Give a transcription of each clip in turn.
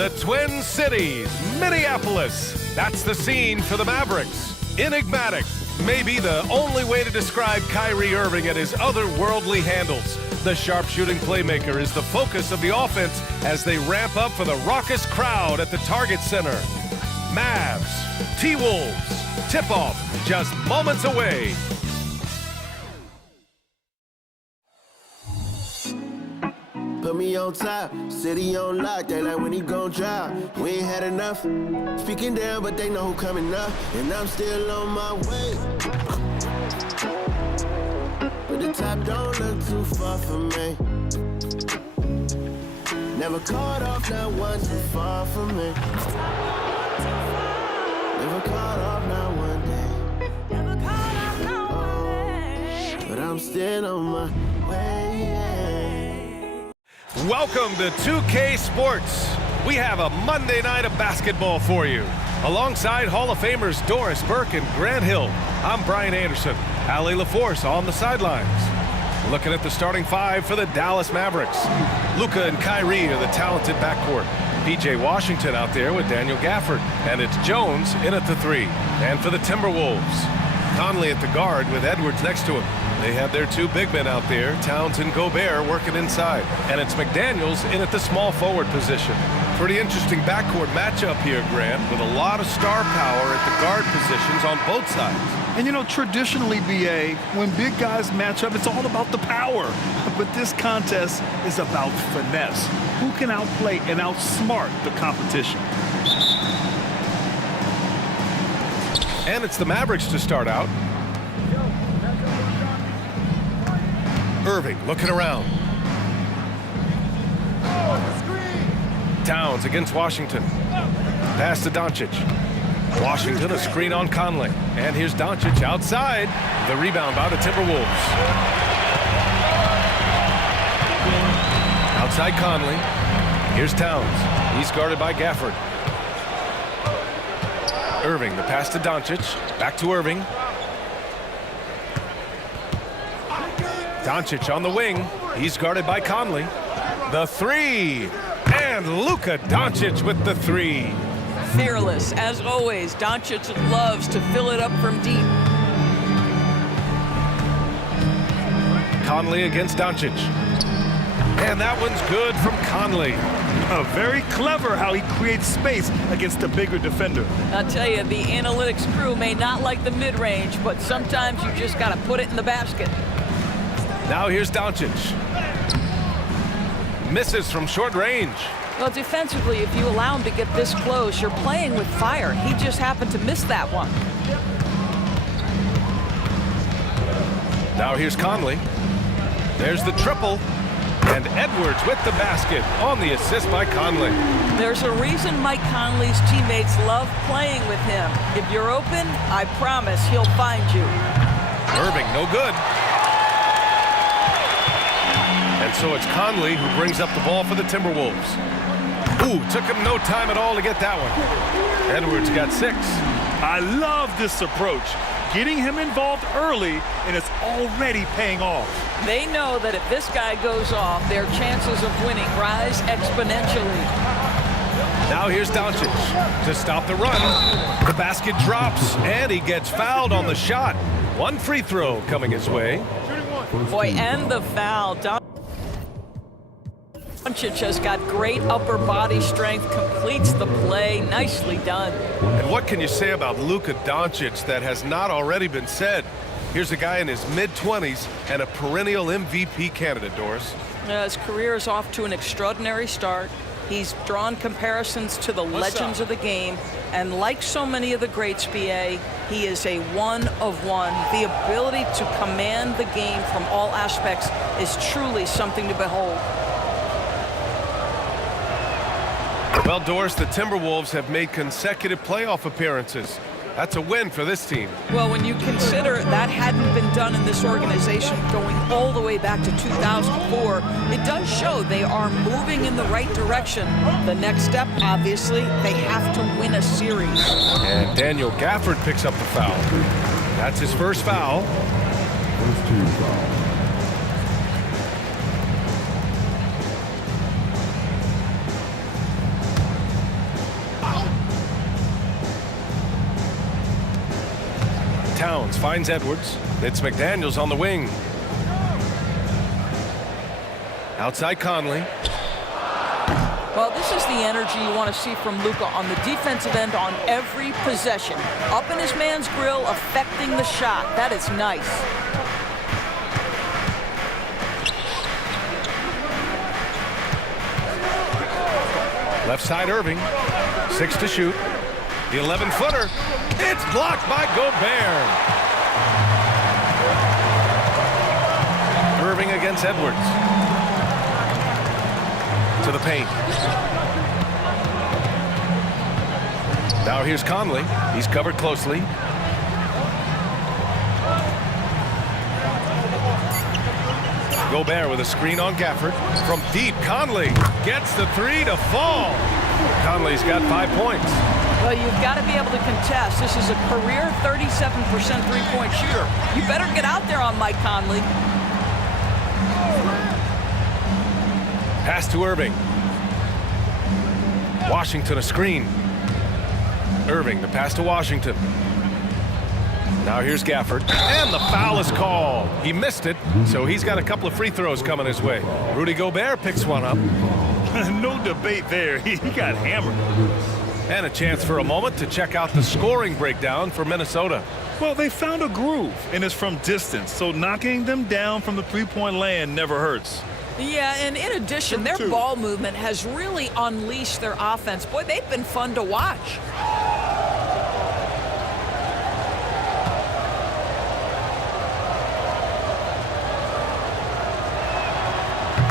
The Twin Cities, Minneapolis. That's the scene for the Mavericks. Enigmatic, maybe the only way to describe Kyrie Irving and his otherworldly handles. The sharpshooting playmaker is the focus of the offense as they ramp up for the raucous crowd at the Target Center. Mavs, T-Wolves, tip-off just moments away. Put me on top, city on lock, they like when he gon' drop. We ain't had enough, speaking down, but they know who coming up, and I'm still on my way. But the top don't look too far from me. Never caught off, not one too far from me. Never caught off, not one day. Never caught off, not one day. But I'm still on my way. Welcome to 2K Sports. We have a Monday night of basketball for you. Alongside Hall of Famers Doris Burke and Grant Hill, I'm Brian Anderson. Allie LaForce on the sidelines. Looking at the starting five for the Dallas Mavericks. Luka and Kyrie are the talented backcourt. P.J. Washington out there with Daniel Gafford. And it's Jones in at the three. And for the Timberwolves, Conley at the guard with Edwards next to him. They have their two big men out there, Towns and Gobert, working inside. And it's McDaniels in at the small forward position. Pretty interesting backcourt matchup here, Grant, with a lot of star power at the guard positions on both sides. And you know, traditionally, BA, when big guys match up, it's all about the power. But this contest is about finesse. Who can outplay and outsmart the competition? And it's the Mavericks to start out. Irving looking around. Towns against Washington. Pass to Doncic. Washington a screen on Conley. And here's Doncic outside. The rebound by the Timberwolves. Outside Conley. Here's Towns. He's guarded by Gafford. Irving, the pass to Doncic. Back to Irving. Doncic on the wing. He's guarded by Conley. The three. And Luka Doncic with the three. Fearless, as always. Doncic loves to fill it up from deep. Conley against Doncic. And that one's good from Conley. Very clever how he creates space against a bigger defender. I'll tell you, the analytics crew may not like the mid-range, but sometimes you just got to put it in the basket. Now here's Doncic. Misses from short range. Well, defensively, if you allow him to get this close, you're playing with fire. He just happened to miss that one. Now here's Conley. There's the triple. And Edwards with the basket on the assist by Conley. There's a reason Mike Conley's teammates love playing with him. If you're open, I promise he'll find you. Irving, no good. And so it's Conley who brings up the ball for the Timberwolves. Ooh, took him no time at all to get that one. Edwards got 6. I love this approach. Getting him involved early, and it's already paying off. They know that if this guy goes off, their chances of winning rise exponentially. Now here's Doncic to stop the run. The basket drops, and he gets fouled on the shot. One free throw coming his way. Boy, and the foul. Doncic has got great upper body strength, completes the play. Nicely done. And what can you say about Luka Doncic that has not already been said? Here's a guy in his mid-20s and a perennial MVP candidate, Doris. His career is off to an extraordinary start. He's drawn comparisons to the legends of the game. And like so many of the greats, BA, he is a one of one. The ability to command the game from all aspects is truly something to behold. Well, Doris, the Timberwolves have made consecutive playoff appearances. That's a win for this team. Well, when you consider that hadn't been done in this organization going all the way back to 2004, it does show they are moving in the right direction. The next step, obviously, they have to win a series. And Daniel Gafford picks up the foul. That's his first foul. First team foul. finds Edwards. It's McDaniels on the wing. Outside Conley. Well, this is the energy you want to see from Luka on the defensive end on every possession. Up in his man's grill, affecting the shot. That is nice. Left side Irving. 6 to shoot. The 11-footer. It's blocked by Gobert. Irving against Edwards. To the paint. Now here's Conley. He's covered closely. Gobert with a screen on Gafford. From deep, Conley gets the 3 to fall. Conley's got 5 points. Well, you've got to be able to contest. This is a career 37% three-point shooter. You better get out there on Mike Conley. Pass to Irving. Washington a screen. Irving, the pass to Washington. Now here's Gafford. And the foul is called. He missed it, so he's got a couple of free throws coming his way. Rudy Gobert picks one up. No debate there. He got hammered. And a chance for a moment to check out the scoring breakdown for Minnesota. Well, they found a groove, and it's from distance, so knocking them down from the three-point land never hurts. Yeah, and in addition, their ball movement has really unleashed their offense. Boy, they've been fun to watch.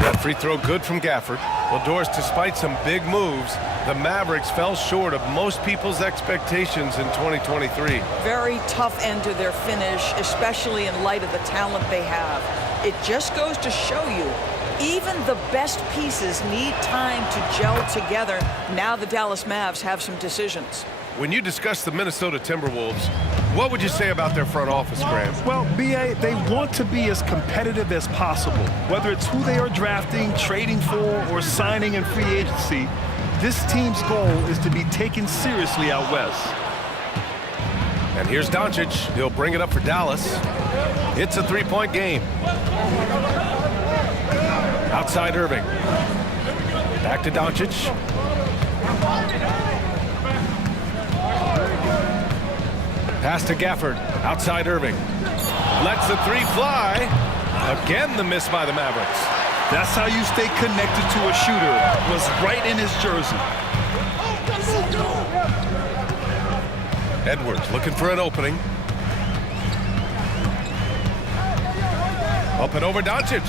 That free throw good from Gafford. Well, Doris, despite some big moves, the Mavericks fell short of most people's expectations in 2023. Very tough end to their finish, especially in light of the talent they have. It just goes to show you, even the best pieces need time to gel together. Now the Dallas Mavs have some decisions. When you discuss the Minnesota Timberwolves, what would you say about their front office, Graham? Well, B.A., they want to be as competitive as possible. Whether it's who they are drafting, trading for, or signing in free agency, this team's goal is to be taken seriously out west. And here's Doncic. He'll bring it up for Dallas. It's a three-point game. Outside Irving. Back to Doncic. Pass to Gafford. Outside Irving. Lets the 3 fly. Again, the miss by the Mavericks. That's how you stay connected to a shooter. Was right in his jersey. Edwards looking for an opening. Up and over Doncic.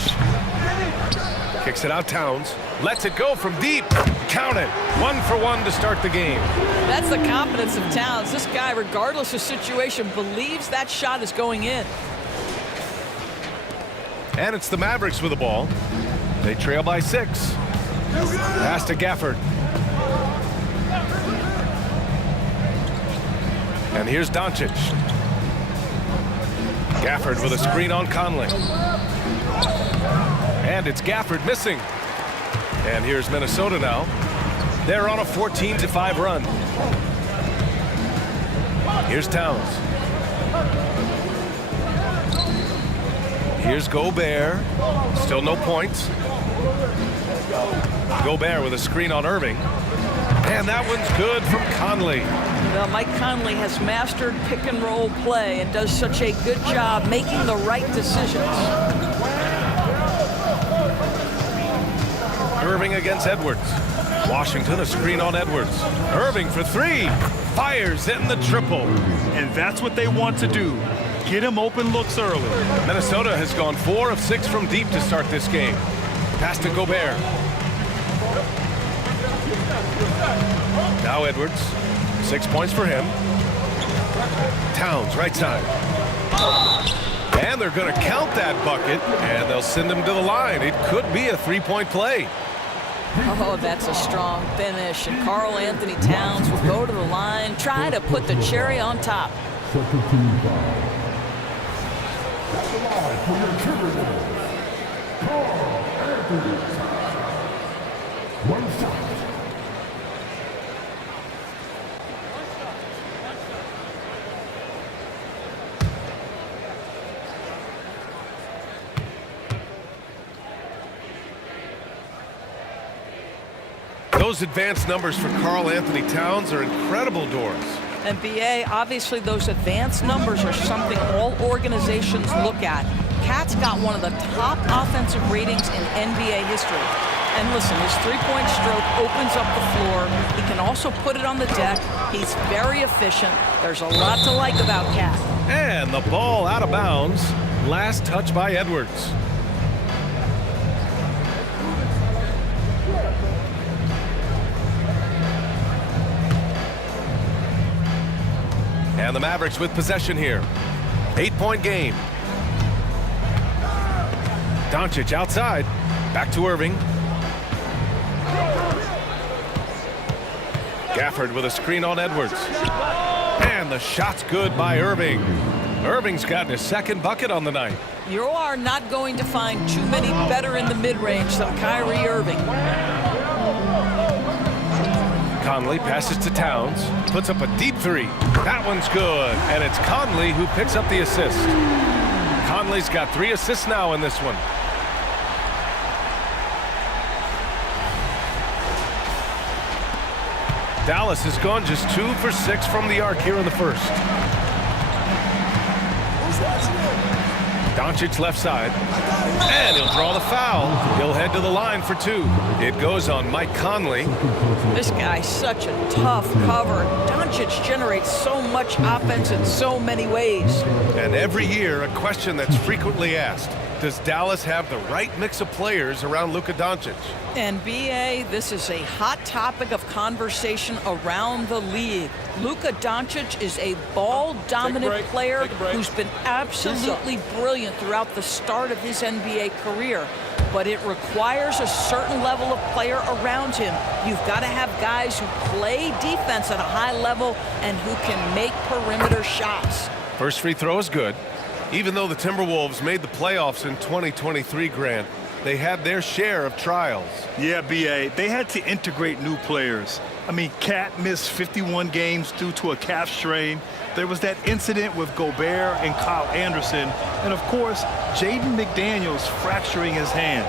Kicks it out Towns. Lets it go from deep. Count it. 1 for 1 to start the game. That's the confidence of Towns. This guy, regardless of situation, believes that shot is going in. And it's the Mavericks with the ball. They trail by 6. Pass to Gafford. And here's Doncic. Gafford with a screen on Conley. And it's Gafford missing. And here's Minnesota now. They're on a 14-5 run. Here's Towns. Here's Gobert. Still no points. Gobert with a screen on Irving. And that one's good from Conley. Well, Mike Conley has mastered pick-and-roll play and does such a good job making the right decisions. Irving against Edwards. Washington, a screen on Edwards. Irving for 3. Fires in the triple. And that's what they want to do. Get him open looks early. Minnesota has gone 4 of 6 from deep to start this game. Pass to Gobert. Now Edwards. 6 points for him. Towns, right side. And they're going to count that bucket, and they'll send him to the line. It could be a 3-point play. Oh, that's a strong finish. And Karl Anthony Towns will go to the line, try to put the cherry on top. Second team foul. At the line for your Timberwolves, Karl Anthony Towns. 1 shot. Those advanced numbers for Karl Anthony Towns are incredible, Doris. And BA, obviously those advanced numbers are something all organizations look at. Cat's got one of the top offensive ratings in NBA history. And listen, his three-point stroke opens up the floor. He can also put it on the deck. He's very efficient. There's a lot to like about Cat. And the ball out of bounds. Last touch by Edwards. And the Mavericks with possession here. 8-point game. Doncic outside. Back to Irving. Gafford with a screen on Edwards. And the shot's good by Irving. Irving's gotten his second bucket on the night. You are not going to find too many better in the mid-range than Kyrie Irving. Conley passes to Towns, puts up a deep three. That one's good, and it's Conley who picks up the assist. Conley's got 3 assists now in this one. Dallas has gone just 2 for 6 from the arc here in the first. Doncic left side, and he'll draw the foul. He'll head to the line for 2. It goes on Mike Conley. This guy's such a tough cover. Doncic generates so much offense in so many ways. And every year, a question that's frequently asked: does Dallas have the right mix of players around Luka Doncic? And BA, this is a hot topic of conversation around the league. Luka Doncic is a ball-dominant player who's been absolutely brilliant throughout the start of his NBA career. But it requires a certain level of player around him. You've got to have guys who play defense at a high level and who can make perimeter shots. First free throw is good. Even though the Timberwolves made the playoffs in 2023, Grant, they had their share of trials. Yeah, BA, they had to integrate new players. I mean, Cat missed 51 games due to a calf strain. There was that incident with Gobert and Kyle Anderson. And, of course, Jaden McDaniels fracturing his hand.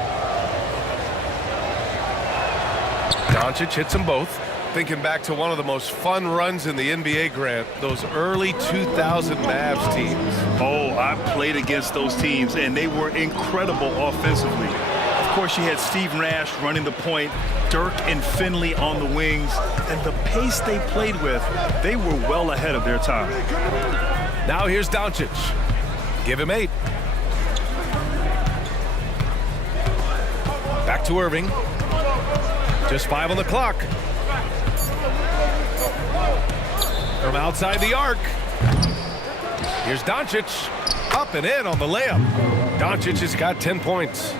Doncic hits them both. Thinking back to one of the most fun runs in the NBA, Grant, those early 2000 Mavs teams. Oh, I played against those teams, and they were incredible offensively. Of course, you had Steve Nash running the point, Dirk and Finley on the wings, and the pace they played with, they were well ahead of their time. Now here's Doncic. Give him 8. Back to Irving. Just 5 on the clock. From outside the arc. Here's Doncic. Up and in on the layup. Doncic has got 10 points.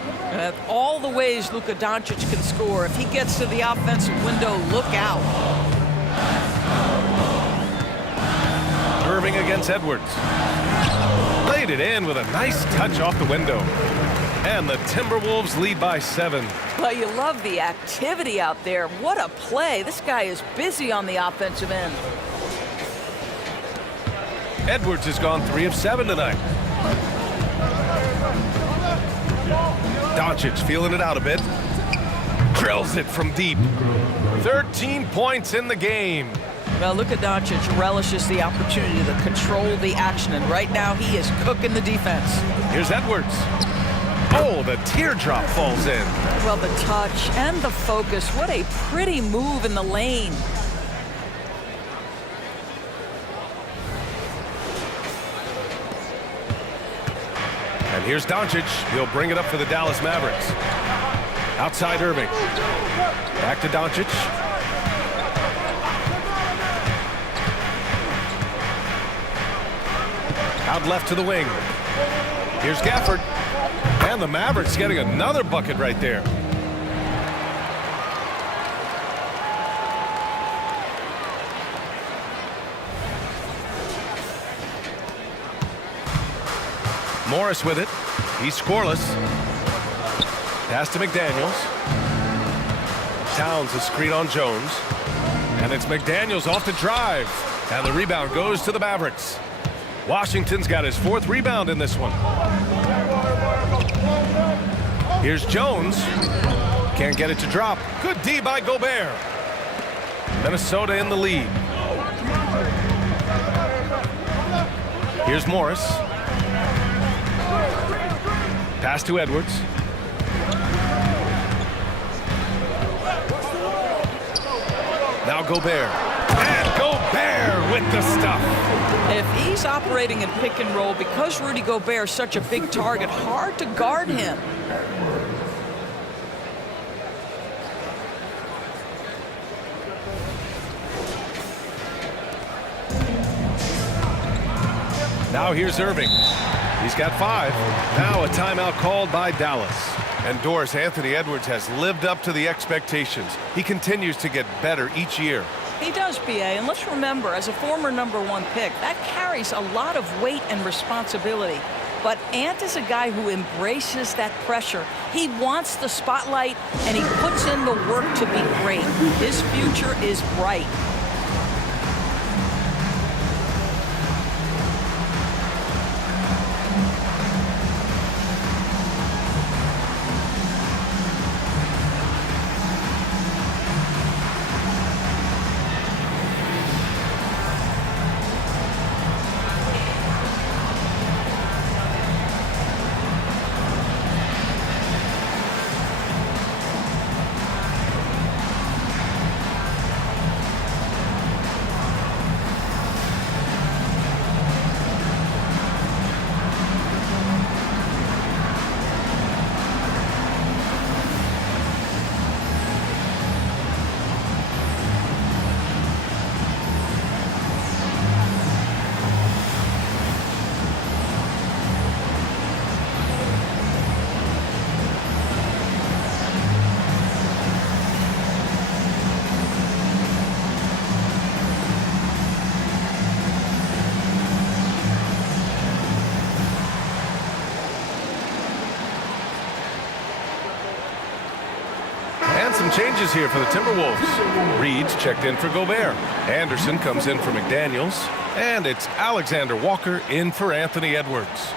All the ways Luka Doncic can score. If he gets to the offensive window, look out. Irving against Edwards. Laid it in with a nice touch off the window. And the Timberwolves lead by 7. Well, you love the activity out there. What a play. This guy is busy on the offensive end. Edwards has gone 3 of 7 tonight. Doncic feeling it out a bit. Drills it from deep. 13 points in the game. Well, Luka Doncic relishes the opportunity to control the action, and right now he is cooking the defense. Here's Edwards. Oh, the teardrop falls in. Well, the touch and the focus. What a pretty move in the lane. And here's Doncic. He'll bring it up for the Dallas Mavericks. Outside Irving. Back to Doncic. Out left to the wing. Here's Gafford. And the Mavericks getting another bucket right there. Morris with it. He's scoreless. Pass to McDaniels. Towns a screen on Jones. And it's McDaniels off the drive. And the rebound goes to the Mavericks. Washington's got his 4th rebound in this one. Here's Jones. Can't get it to drop. Good D by Gobert. Minnesota in the lead. Here's Morris. Pass to Edwards. Now Gobert. And Gobert with the stuff. If he's operating in pick and roll, because Rudy Gobert is such a big target, hard to guard him. Now here's Irving. He's got 5. Now a timeout called by Dallas. And Doris, Anthony Edwards has lived up to the expectations. He continues to get better each year. He does, BA, and let's remember, as a former #1 pick, that carries a lot of weight and responsibility. But Ant is a guy who embraces that pressure. He wants the spotlight, and he puts in the work to be great. His future is bright. Some changes here for the Timberwolves. Reed's checked in for Gobert. Anderson comes in for McDaniels. And it's Alexander Walker in for Anthony Edwards.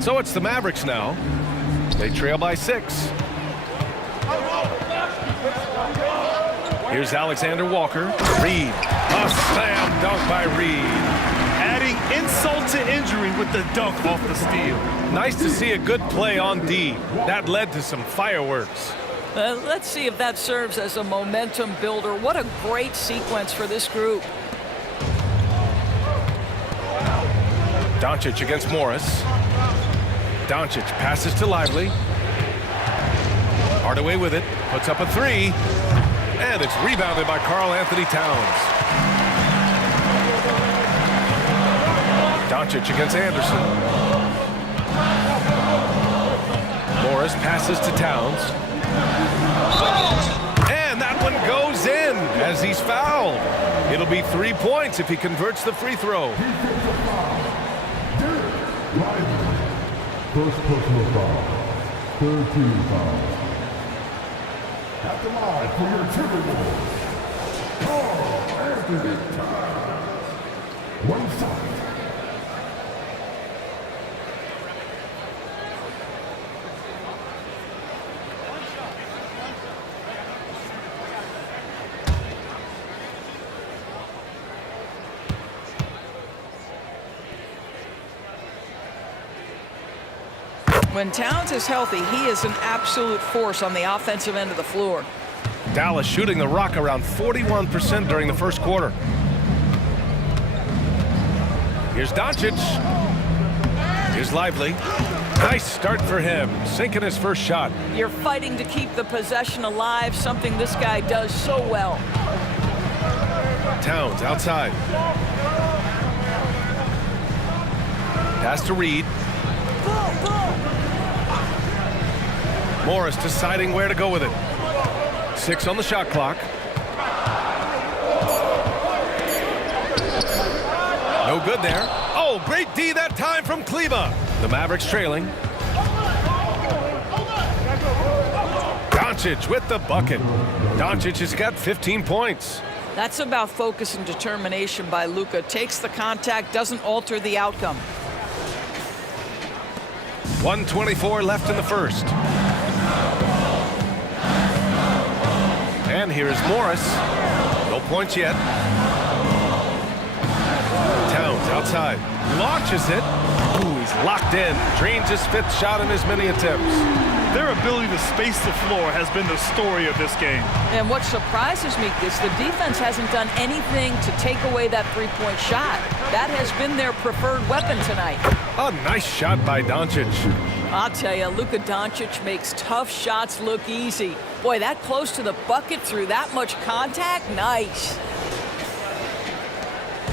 So it's the Mavericks now. They trail by 6. Here's Alexander Walker. Reed. A slam dunk by Reed. Adding insult to injury with the dunk off the steal. Nice to see a good play on D. That led to some fireworks. Let's see if that serves as a momentum builder. What a great sequence for this group. Doncic against Morris. Doncic passes to Lively. Hardaway with it. Puts up a 3. And it's rebounded by Karl Anthony Towns. Doncic against Anderson. Morris passes to Towns. And that one goes in as he's fouled. It'll be 3 points if he converts the free throw. First personal foul. Third team foul. At the line for your Timberwolves, Karl Anthony Towns. 1 side. When Towns is healthy, he is an absolute force on the offensive end of the floor. Dallas shooting the rock around 41% during the first quarter. Here's Doncic. Here's Lively. Nice start for him, sinking his first shot. You're fighting to keep the possession alive, something this guy does so well. Towns outside. Pass to Reed. Morris deciding where to go with it. 6 on the shot clock. No good there. Oh, great D that time from Kleba. The Mavericks trailing. Doncic Doncic with the bucket. Doncic has got 15 points. That's about focus and determination by Luka. Takes the contact, doesn't alter the outcome. 1:24 left in the first. And here's Morris. No points yet. Towns outside. Launches it. Ooh, he's locked in. Drains his 5th shot in as many attempts. Their ability to space the floor has been the story of this game. And what surprises me is the defense hasn't done anything to take away that three-point shot. That has been their preferred weapon tonight. A nice shot by Doncic. I'll tell you, Luka Doncic makes tough shots look easy. Boy, that close to the bucket through that much contact, nice.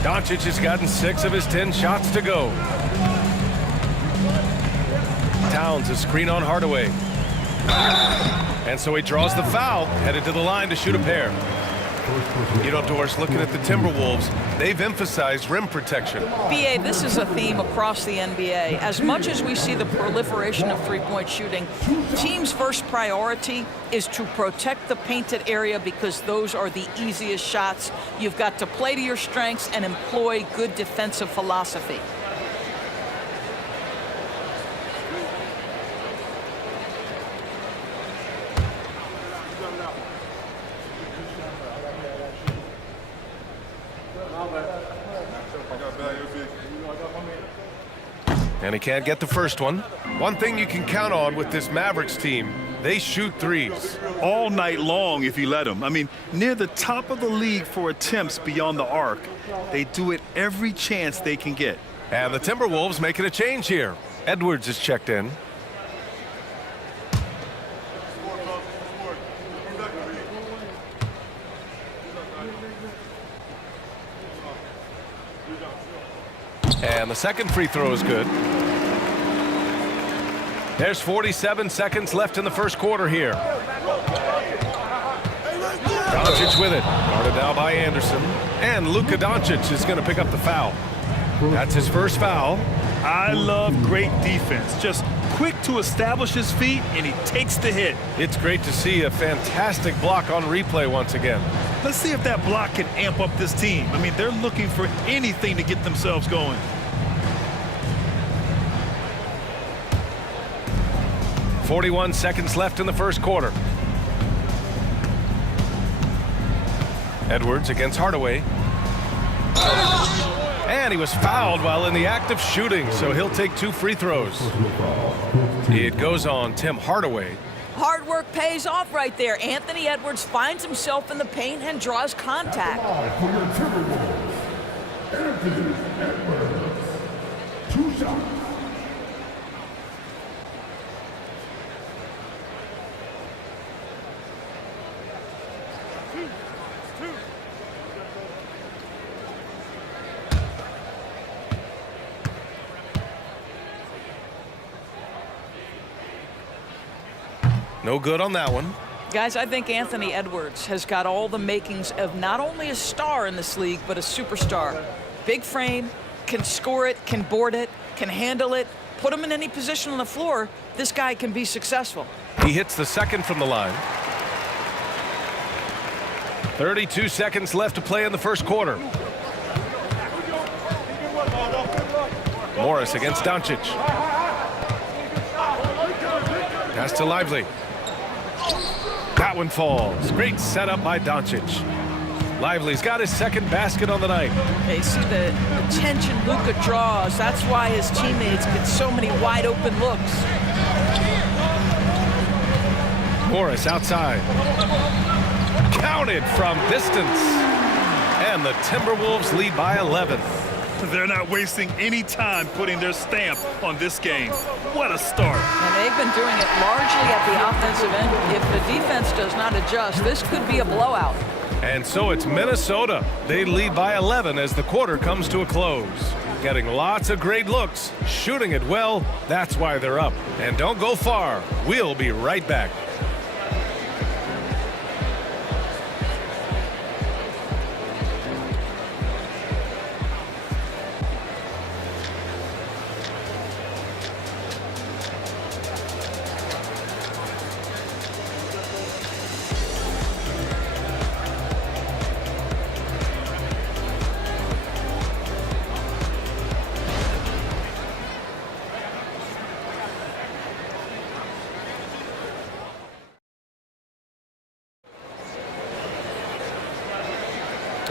Doncic has gotten 6 of his 10 shots to go. Towns a screen on Hardaway. And so he draws the foul, headed to the line to shoot a pair. You know, Doris, looking at the Timberwolves, they've emphasized rim protection. BA, this is a theme across the NBA. As much as we see the proliferation of three-point shooting, teams' first priority is to protect the painted area because those are the easiest shots. You've got to play to your strengths and employ good defensive philosophy. And he can't get the first one. One thing you can count on with this Mavericks team, they shoot threes. All night long if you let them. I mean, near the top of the league for attempts beyond the arc. They do it every chance they can get. And the Timberwolves making a change here. Edwards is checked in. And the second free throw is good. There's 47 seconds left in the first quarter here. Doncic with it. Guarded now by Anderson. And Luka Doncic is going to pick up the foul. That's his first foul. I love great defense. Just quick to establish his feet, and he takes the hit. It's great to see a fantastic block on replay once again. Let's see if that block can amp up this team. I mean, they're looking for anything to get themselves going. .41 seconds left in the first quarter. Edwards against Hardaway. And he was fouled while in the act of shooting, so he'll take 2 free throws. It goes on Tim Hardaway. Hard work pays off right there. Anthony Edwards finds himself in the paint and draws contact. For your Timberwolves, Anthony Edwards. 2 shots. No good on that one. Guys, I think Anthony Edwards has got all the makings of not only a star in this league, but a superstar. Big frame, can score it, can board it, can handle it, put him in any position on the floor. This guy can be successful. He hits the second from the line. 32 seconds left to play in the first quarter. Morris against Doncic. Pass to Lively. That one falls. Great setup by Doncic. Lively's got his second basket on the night. They see the attention Luka draws. That's why his teammates get so many wide open looks. Morris outside. Counted from distance. And the Timberwolves lead by 11. They're not wasting any time putting their stamp on this game. What a start. And they've been doing it largely at the offensive end. If the defense does not adjust, this could be a blowout. And so it's Minnesota. They lead by 11 as the quarter comes to a close. Getting lots of great looks, shooting it well. That's why they're up. And don't go far. We'll be right back.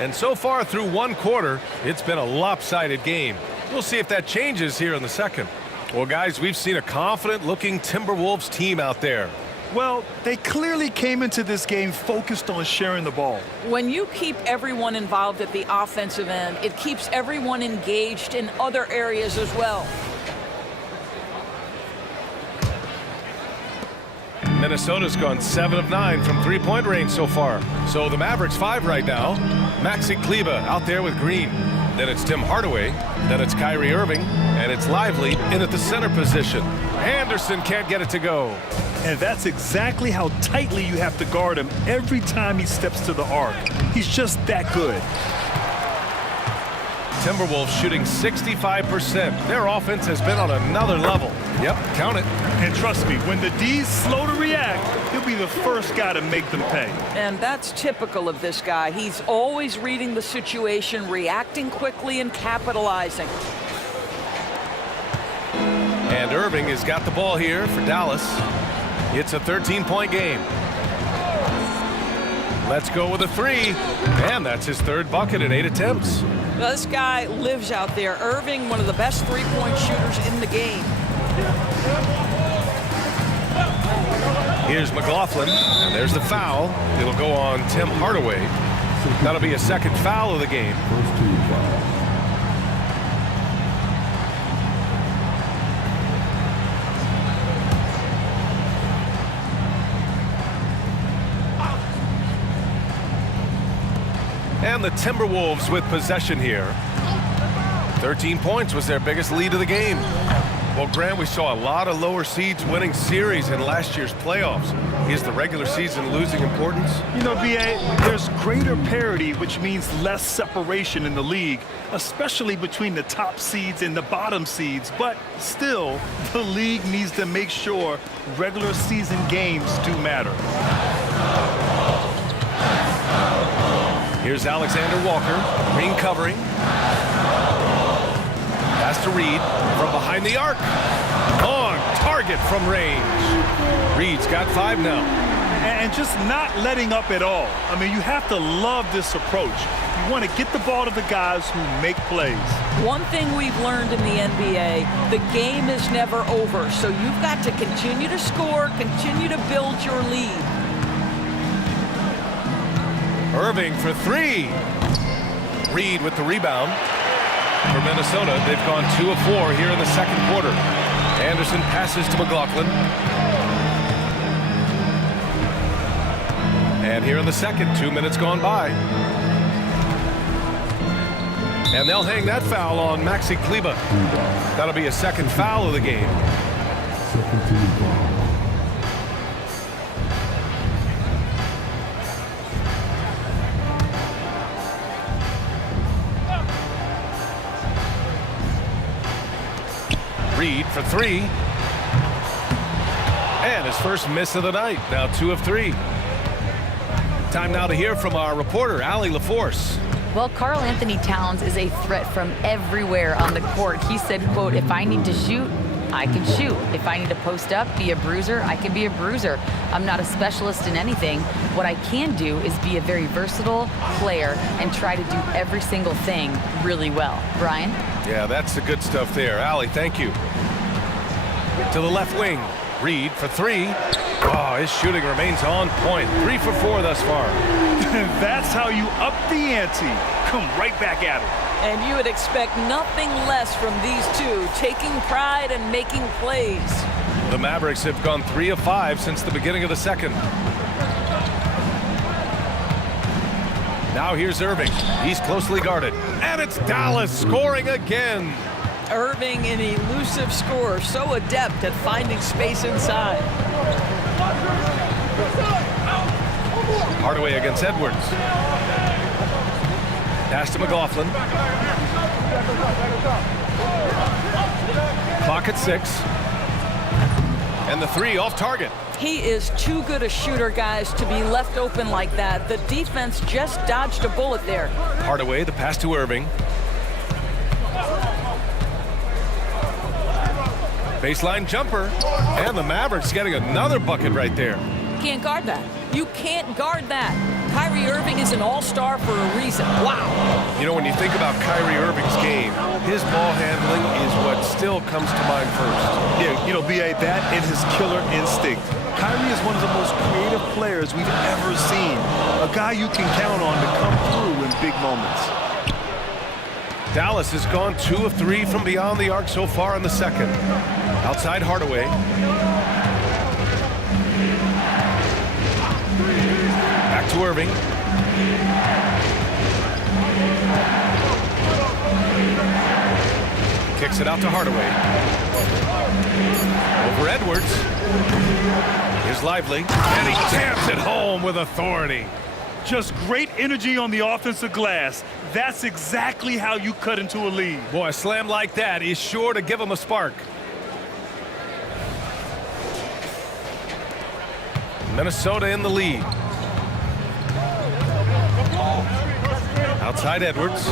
And so far through one quarter, it's been a lopsided game. We'll see if that changes here in the second. Well, guys, we've seen a confident-looking Timberwolves team out there. Well, they clearly came into this game focused on sharing the ball. When you keep everyone involved at the offensive end, it keeps everyone engaged in other areas as well. Minnesota's gone 7 of 9 from three-point range so far. So the Mavericks 5 right now. Maxi Kleber out there with Green. Then it's Tim Hardaway. Then it's Kyrie Irving. And it's Lively in at the center position. Anderson can't get it to go. And that's exactly how tightly you have to guard him every time he steps to the arc. He's just that good. Timberwolves shooting 65%. Their offense has been on another level. Yep, count it. And trust me, when the D's slow to react, he'll be the first guy to make them pay. And that's typical of this guy. He's always reading the situation, reacting quickly and capitalizing. And Irving has got the ball here for Dallas. It's a 13-point game. Let's go with a 3. And that's his third bucket in 8 attempts. This guy lives out there. Irving, one of the best three-point shooters in the game. Here's McLaughlin, and there's the foul. It'll go on Tim Hardaway. That'll be a second foul of the game. First team foul. And the Timberwolves with possession here. 13 points was their biggest lead of the game. Well, Grant, we saw a lot of lower seeds winning series in last year's playoffs. Is the regular season losing importance? You know, B.A., there's greater parity, which means less separation in the league, especially between the top seeds and the bottom seeds. But still, the league needs to make sure regular season games do matter. Here's Alexander Walker. Green covering. Pass to Reed from behind the arc. On target from range. Reed's got 5 now. And just not letting up at all. I mean, you have to love this approach. You want to get the ball to the guys who make plays. One thing we've learned in the NBA, the game is never over. So you've got to continue to score, continue to build your lead. Irving for 3. Reed with the rebound. For Minnesota, they've gone 2 of 4 here in the second quarter. Anderson passes to McLaughlin. And here in the second, 2 minutes gone by. And they'll hang that foul on Maxi Kleber. That'll be a second foul of the game. Second team foul. Reed for 3. And his first miss of the night. Now 2 of 3. Time now to hear from our reporter, Allie LaForce. Well, Karl Anthony Towns is a threat from everywhere on the court. He said, quote, if I need to shoot, I can shoot. If I need to post up, be a bruiser, I can be a bruiser. I'm not a specialist in anything. What I can do is be a very versatile player and try to do every single thing really well. Brian? Yeah, that's the good stuff there. Allie, thank you. To the left wing. Reed for 3. Oh, his shooting remains on point. 3 for 4 thus far. That's how you up the ante. Come right back at it. And you would expect nothing less from these two, taking pride and making plays. The Mavericks have gone 3 of 5 since the beginning of the second. Now here's Irving. He's closely guarded. And it's Dallas scoring again. Irving, an elusive scorer, so adept at finding space inside. Hardaway against Edwards. Pass to McLaughlin. Clock at 6. And the 3 off target. He is too good a shooter, guys, to be left open like that. The defense just dodged a bullet there. Hardaway, the pass to Irving. Baseline jumper. And the Mavericks getting another bucket right there. Can't guard that. You can't guard that. Kyrie Irving is an all-star for a reason. Wow. You know, when you think about Kyrie Irving's game, his ball handling is what still comes to mind first. Yeah, you know, B.A., that and his killer instinct. Kyrie is one of the most creative players we've ever seen. A guy you can count on to come through in big moments. Dallas has gone 2 of 3 from beyond the arc so far in the second. Outside Hardaway. Back to Irving. Kicks it out to Hardaway. Over Edwards. Here's Lively. And he jams it home with authority. Just great energy on the offensive glass. That's exactly how you cut into a lead. Boy, a slam like that is sure to give him a spark. Minnesota in the lead. Outside Edwards.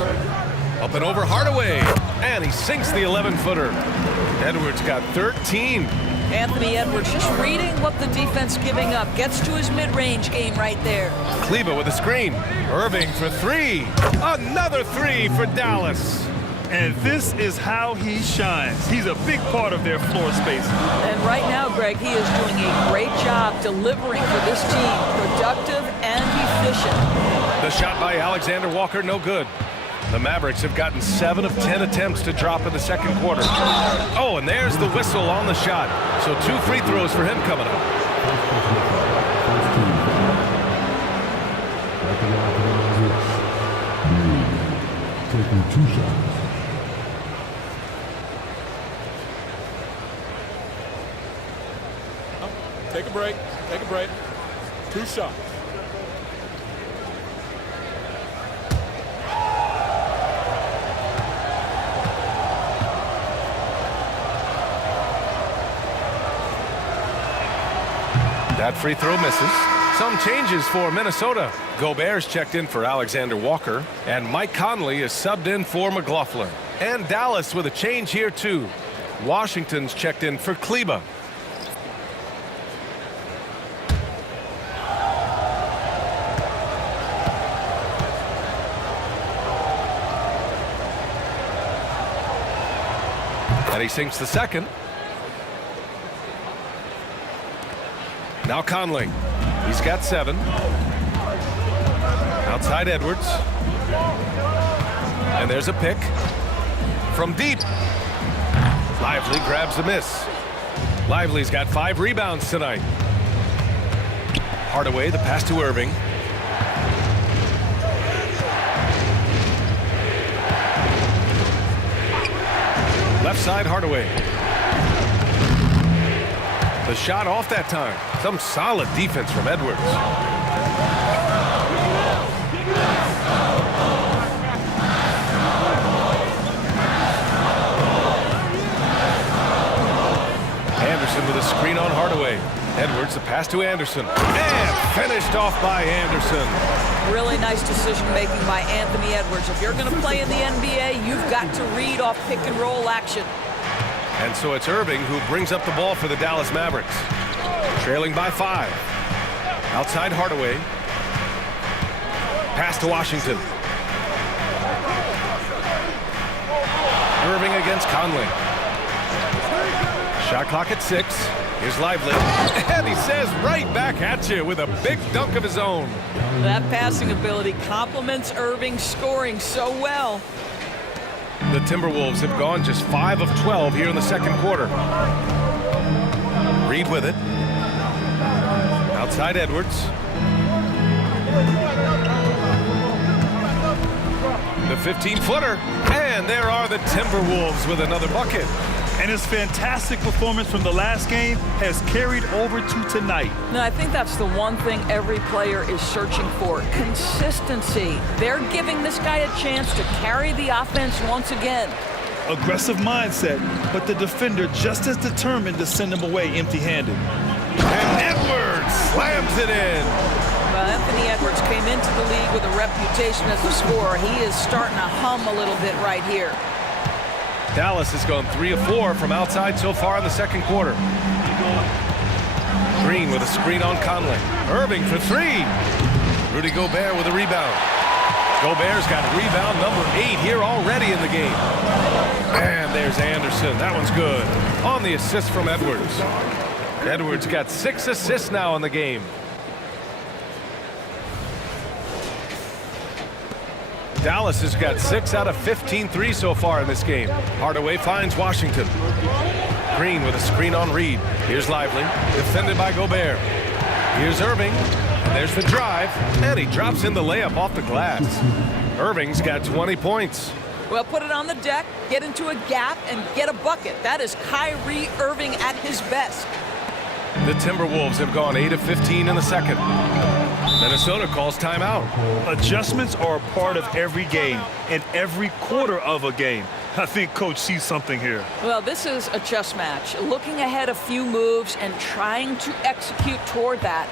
Up and over Hardaway. And he sinks the 11-footer. Edwards got 13. Anthony Edwards just reading what the defense giving up. Gets to his mid-range game right there. Kleba with a screen. Irving for 3. Another 3 for Dallas. And this is how he shines. He's a big part of their floor space. And right now, Greg, he is doing a great job delivering for this team. Productive and efficient. The shot by Alexander Walker, no good. The Mavericks have gotten 7 of 10 attempts to drop in the second quarter. Oh, and there's the whistle on the shot. So 2 free throws for him coming up. Taking 2 shots. Take a break. Take a break. 2 shots. That free throw misses. Some changes for Minnesota. Gobert's checked in for Alexander Walker, and Mike Conley is subbed in for McLaughlin. And Dallas with a change here too. Washington's checked in for Kleba. And he sinks the second. Now Conley. He's got 7. Outside Edwards. And there's a pick. From deep. Lively grabs a miss. Lively's got 5 rebounds tonight. Hardaway, the pass to Irving. Left side, Hardaway. The shot off that time. Some solid defense from Edwards. Anderson with a screen on Hardaway. Edwards, the pass to Anderson. And finished off by Anderson. Really nice decision making by Anthony Edwards. If you're going to play in the NBA, you've got to read off pick and roll action. And so it's Irving who brings up the ball for the Dallas Mavericks. Trailing by 5. Outside Hardaway. Pass to Washington. Irving against Conley. Shot clock at 6. Here's Lively. And he says right back at you with a big dunk of his own. That passing ability complements Irving's scoring so well. The Timberwolves have gone just 5 of 12 here in the second quarter. Reed with it. Outside Edwards. The 15-footer. And there are the Timberwolves with another bucket. And his fantastic performance from the last game has carried over to tonight. Now, I think that's the one thing every player is searching for. Consistency. They're giving this guy a chance to carry the offense once again. Aggressive mindset, but the defender just as determined to send him away empty-handed. And Edwards slams it in. Well, Anthony Edwards came into the league with a reputation as a scorer. He is starting to hum a little bit right here. Dallas has gone 3 of 4 from outside so far in the second quarter. Green with a screen on Conley. Irving for 3. Rudy Gobert with a rebound. Gobert's got rebound number 8 here already in the game. And there's Anderson. That one's good. On the assist from Edwards. Edwards got 6 assists now in the game. Dallas has got 6 out of 15 threes so far in this game. Hardaway finds Washington. Green with a screen on Reed. Here's Lively, defended by Gobert. Here's Irving, and there's the drive, and he drops in the layup off the glass. Irving's got 20 points. Well, put it on the deck, get into a gap, and get a bucket. That is Kyrie Irving at his best. The Timberwolves have gone 8 of 15 in the second. Minnesota calls timeout. Adjustments are a part of every game and every quarter of a game. I think Coach sees something here. Well, this is a chess match. Looking ahead a few moves and trying to execute toward that.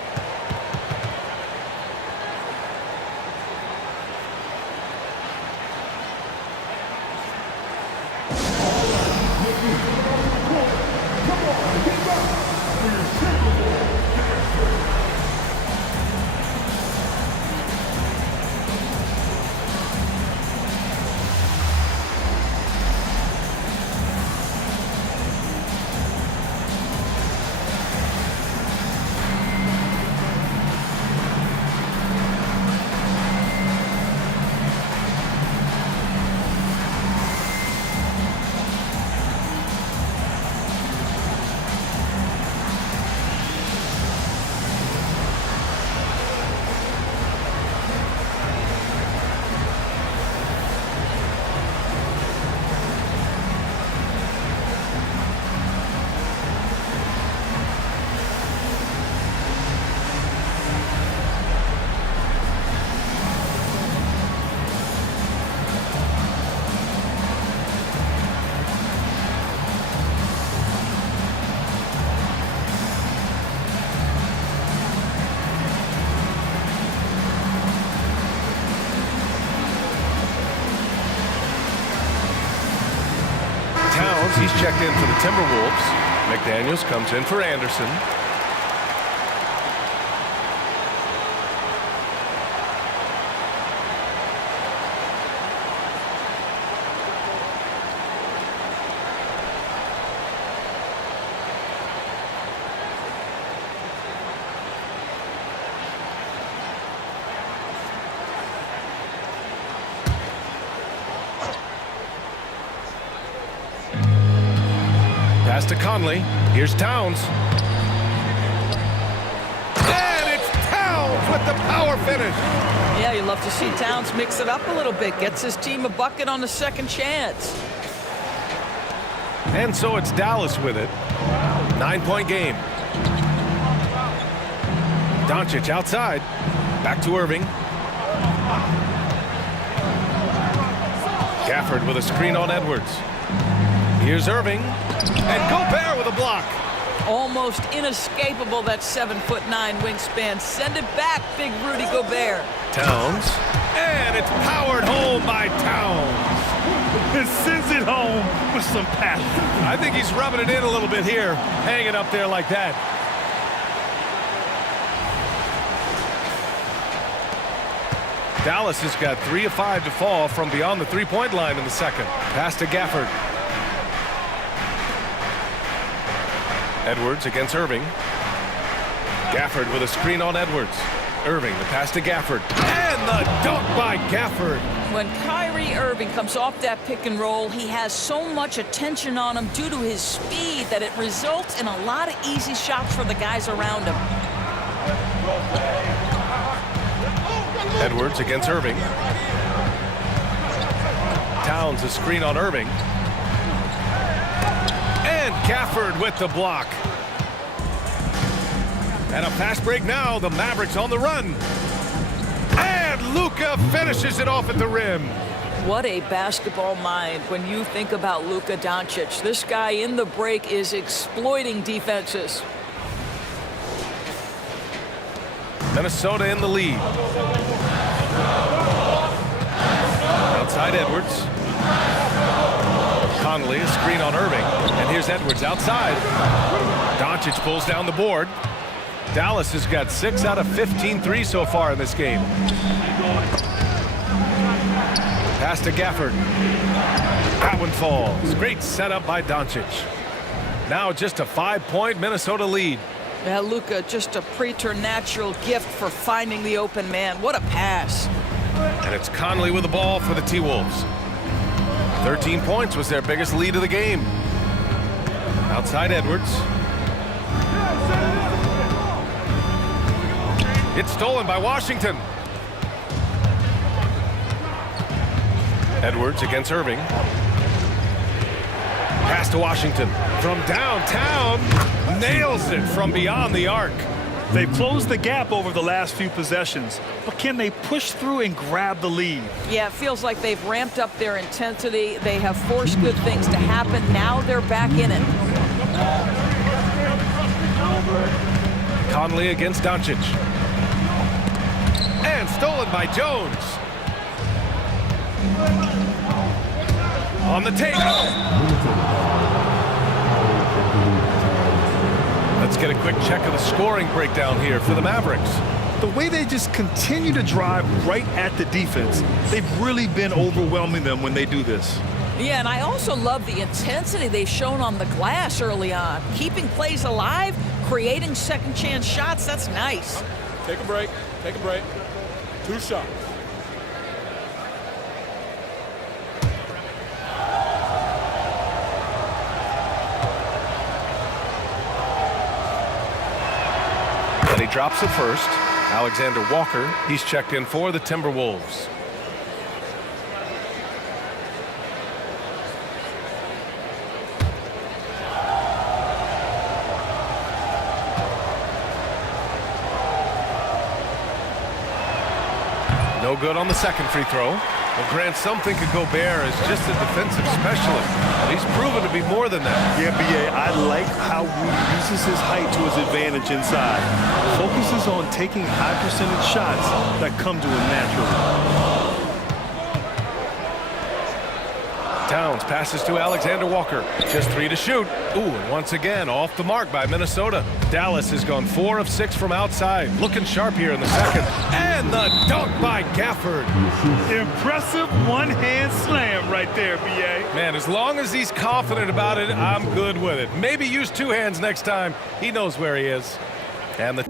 He's checked in for the Timberwolves. McDaniels comes in for Anderson. Pass to Conley. Here's Towns. And it's Towns with the power finish. Yeah, you love to see Towns mix it up a little bit. Gets his team a bucket on the second chance. And so it's Dallas with it. 9-point game. Doncic outside. Back to Irving. Gafford with a screen on Edwards. Here's Irving. And Gobert with a block. Almost inescapable, that 7'9" wingspan. Send it back, big Rudy Gobert. Towns. And it's powered home by Towns. And sends it home with some passion. I think he's rubbing it in a little bit here, hanging up there like that. Dallas has got 3 of 5 to fall from beyond the three-point line in the second. Pass to Gafford. Edwards against Irving. Gafford with a screen on Edwards. Irving, the pass to Gafford. And the dunk by Gafford. When Kyrie Irving comes off that pick and roll, he has so much attention on him due to his speed that it results in a lot of easy shots for the guys around him. Edwards against Irving. Towns a screen on Irving. And Gafford with the block. And a fast break now. The Mavericks on the run. And Luka finishes it off at the rim. What a basketball mind when you think about Luka Doncic. This guy in the break is exploiting defenses. Minnesota in the lead. Outside Edwards. Conley, a screen on Irving. And here's Edwards outside. Doncic pulls down the board. Dallas has got 6 out of 15 threes so far in this game. Pass to Gafford. That one falls. Great setup by Doncic. Now just a 5-point Minnesota lead. Yeah, Luka, just a preternatural gift for finding the open man. What a pass. And it's Conley with the ball for the T-Wolves. 13 points was their biggest lead of the game. Outside Edwards. It's stolen by Washington. Edwards against Irving. Pass to Washington from downtown. Nails it from beyond the arc. They've closed the gap over the last few possessions, but can they push through and grab the lead? Yeah, it feels like they've ramped up their intensity. They have forced good things to happen. Now they're back in it. Conley against Doncic. And stolen by Jones. On the take. Let's get a quick check of the scoring breakdown here for the Mavericks. The way they just continue to drive right at the defense, they've really been overwhelming them when they do this. Yeah, and I also love the intensity they've shown on the glass early on. Keeping plays alive, creating second chance shots, that's nice. Take a break. Take a break. 2 shots. And he drops it first. Alexander Walker, he's checked in for the Timberwolves. No good on the second free throw. Well, Grant, something could go bare as just a defensive specialist. He's proven to be more than that. Yeah, B.A., I like how Rudy uses his height to his advantage inside. Focuses on taking high percentage shots that come to him naturally. Towns passes to Alexander Walker. Just 3 to shoot. Ooh, and once again, off the mark by Minnesota. Dallas has gone 4 of 6 from outside. Looking sharp here in the second. And the dunk by Gafford. Impressive one-hand slam right there, B.A. Man, as long as he's confident about it, I'm good with it. Maybe use 2 hands next time. He knows where he is. And the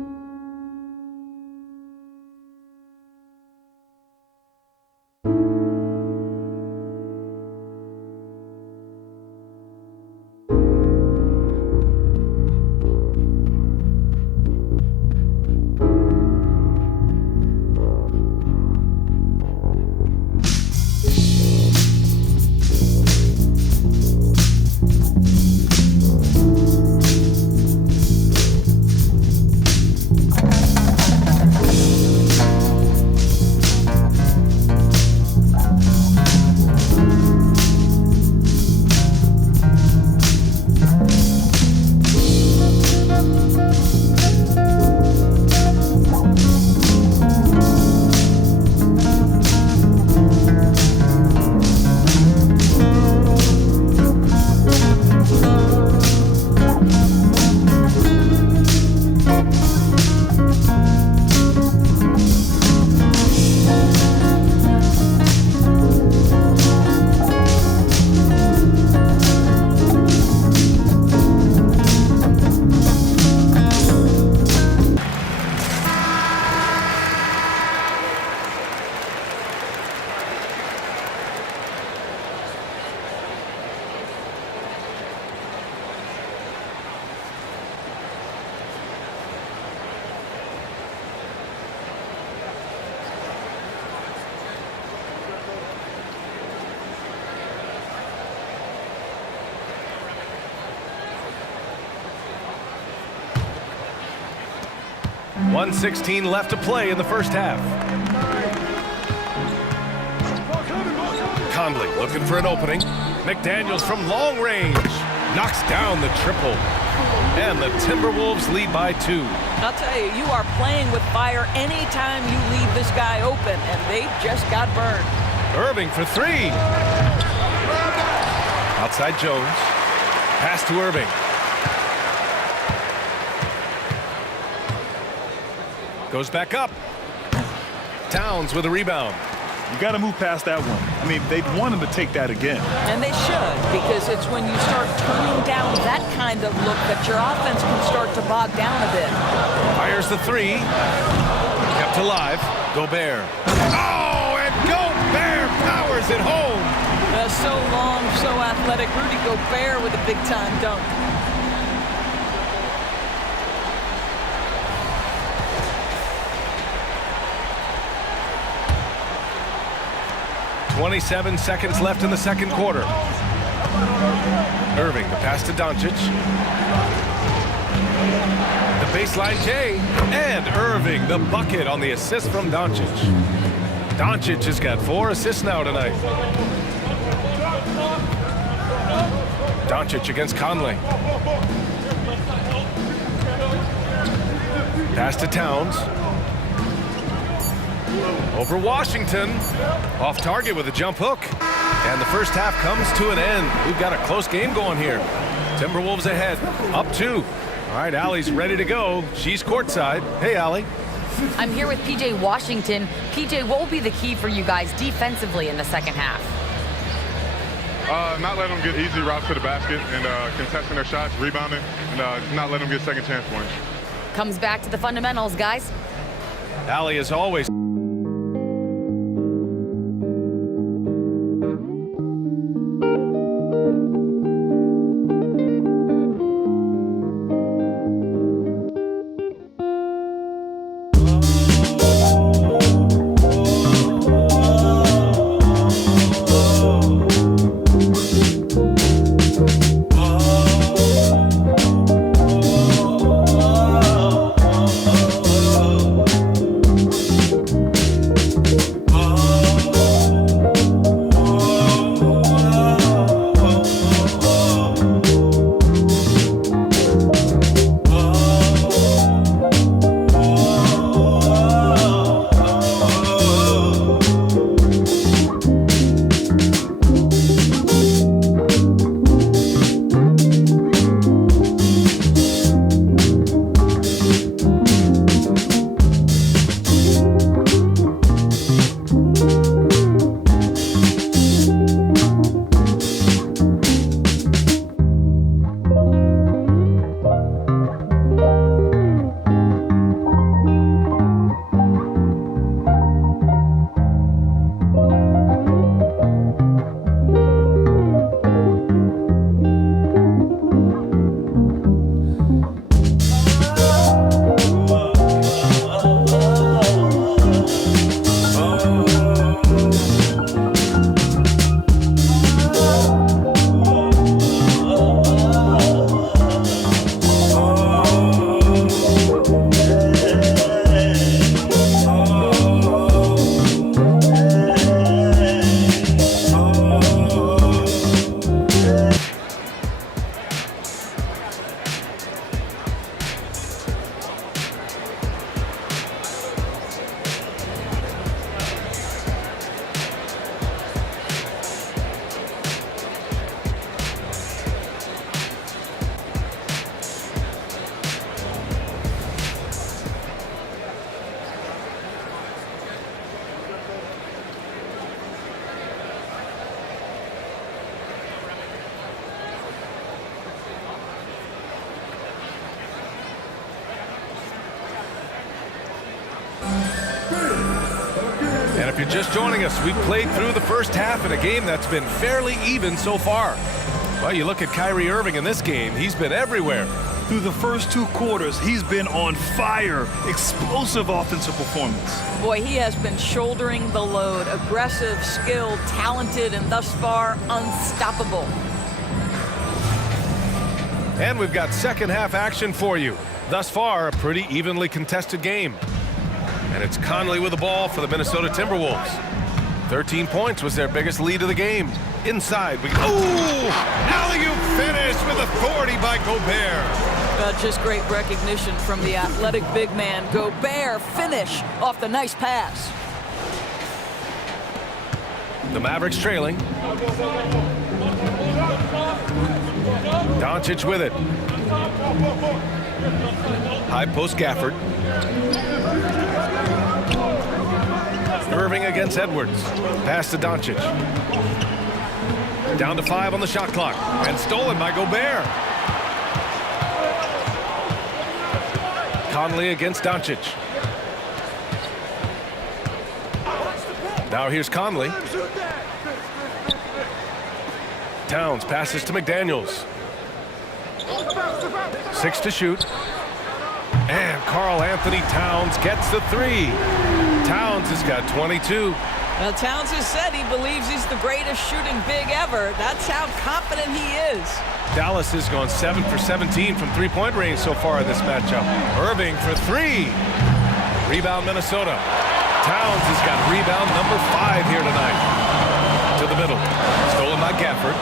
.116 left to play in the first half. Conley looking for an opening. McDaniels from long range knocks down the triple. And the Timberwolves lead by 2. I'll tell you, you are playing with fire anytime you leave this guy open, and they just got burned. Irving for 3. Outside Jones. Pass to Irving. Goes back up. Towns with a rebound. You got to move past that one. I mean, they'd want him to take that again. And they should, because it's when you start turning down that kind of look that your offense can start to bog down a bit. Fires the three. Kept alive. Gobert. Oh, and Gobert powers it home. So long, so athletic. Rudy Gobert with a big-time dunk. "27 seconds left in the second quarter. Irving, the pass to Doncic. The baseline J. And Irving, the bucket on the assist from Doncic. Doncic has got 4 assists now tonight. Doncic against Conley. Pass to Towns. Over Washington. Off target with a jump hook. And the first half comes to an end. We've got a close game going here. Timberwolves ahead. Up 2. All right, Allie's ready to go. She's courtside. Hey, Allie. I'm here with PJ Washington. PJ, what will be the key for you guys defensively in the second half? Not letting them get easy routes to the basket and contesting their shots, rebounding, and not letting them get second chance points. Comes back to the fundamentals, guys. Allie, as always. And if you're just joining us, we've played through the first half in a game that's been fairly even so far. Well, you look at Kyrie Irving in this game, he's been everywhere. Through the first 2 quarters, he's been on fire. Explosive offensive performance. Boy, he has been shouldering the load. Aggressive, skilled, talented, and thus far unstoppable. And we've got second half action for you. Thus far, a pretty evenly contested game. And it's Conley with the ball for the Minnesota Timberwolves. 13 points was their biggest lead of the game. Inside, alley-oop finish with authority by Gobert. Just great recognition from the athletic big man. Gobert finish off the nice pass. The Mavericks trailing. Doncic with it. High post Gafford. Irving against Edwards. Pass to Doncic. Down to 5 on the shot clock. And stolen by Gobert. Conley against Doncic. Now here's Conley. Towns passes to McDaniels. 6 to shoot. And Karl Anthony Towns gets the 3. Towns has got 22. Well, Towns has said he believes he's the greatest shooting big ever. That's how confident he is. Dallas has gone 7 for 17 from three-point range so far in this matchup. Irving for 3. Rebound Minnesota. Towns has got rebound number 5 here tonight. To the middle. Stolen by Gafford.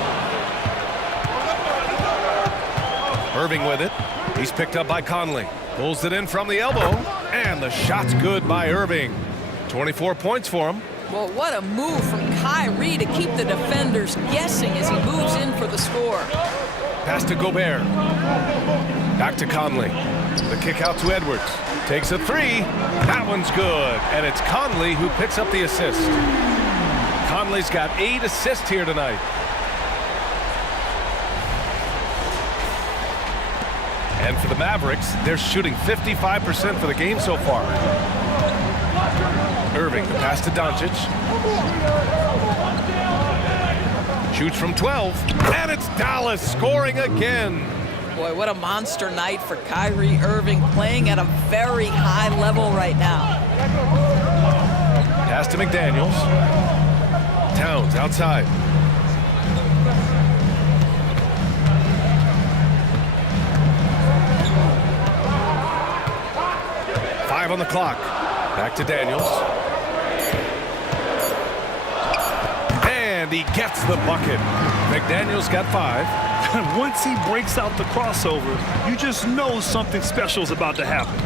Irving with it. He's picked up by Conley. Pulls it in from the elbow. And the shot's good by Irving. 24 points for him. Well, what a move from Kyrie to keep the defenders guessing as he moves in for the score. Pass to Gobert. Back to Conley. The kick out to Edwards. Takes a 3. That one's good. And it's Conley who picks up the assist. Conley's got 8 assists here tonight. And for the Mavericks, they're shooting 55% for the game so far. Irving, the pass to Doncic. Shoots from 12, and it's Dallas scoring again. Boy, what a monster night for Kyrie Irving, playing at a very high level right now. Pass to McDaniels. Towns outside. Five on the clock. Back to Daniels. And he gets the bucket. McDaniels got 5. Once he breaks out the crossover, you just know something special is about to happen.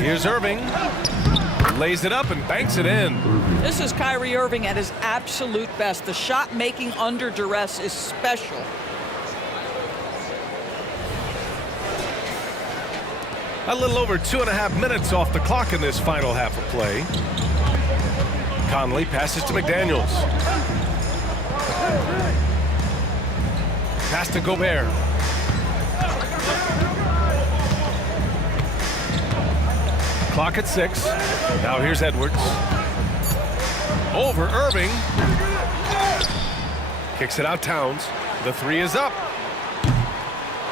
Here's Irving. Lays it up and banks it in. This is Kyrie Irving at his absolute best. The shot making under duress is special. A little over 2.5 minutes off the clock in this final half of play. Conley passes to McDaniels. Pass to Gobert. Clock at 6. Now here's Edwards. Over Irving. Kicks it out Towns. The 3 is up.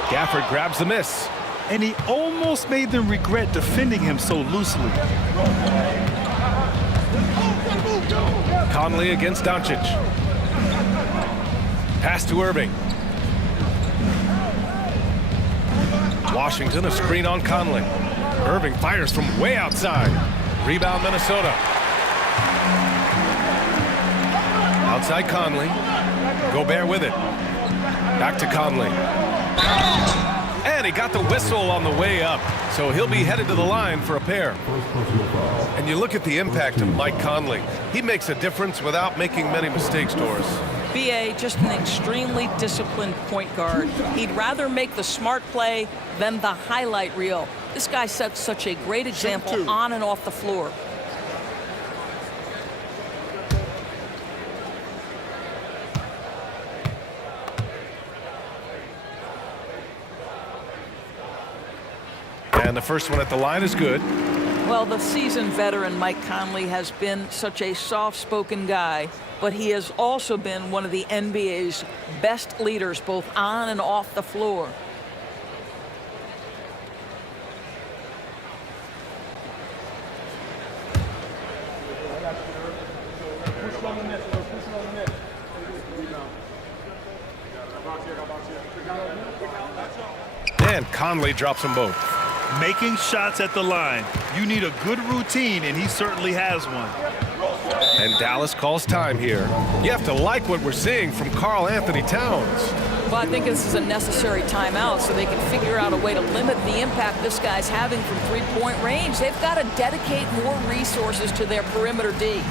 Gafford grabs the miss. And he almost made them regret defending him so loosely. Conley against Doncic. Pass to Irving. Washington, a screen on Conley. Irving fires from way outside. Rebound Minnesota. Outside Conley. Gobert with it. Back to Conley. And he got the whistle on the way up. So he'll be headed to the line for a pair. And you look at the impact of Mike Conley. He makes a difference without making many mistakes, Doris. BA, just an extremely disciplined point guard. He'd rather make the smart play than the highlight reel. This guy sets such a great example on and off the floor. And the first one at the line is good. Well, the seasoned veteran Mike Conley has been such a soft-spoken guy, but he has also been one of the NBA's best leaders, both on and off the floor. And Conley drops them both. Making shots at the line. You need a good routine, and he certainly has one. And Dallas calls time here. You have to like what we're seeing from Karl Anthony Towns. Well, I think this is a necessary timeout so they can figure out a way to limit the impact this guy's having from three-point range. They've got to dedicate more resources to their perimeter D.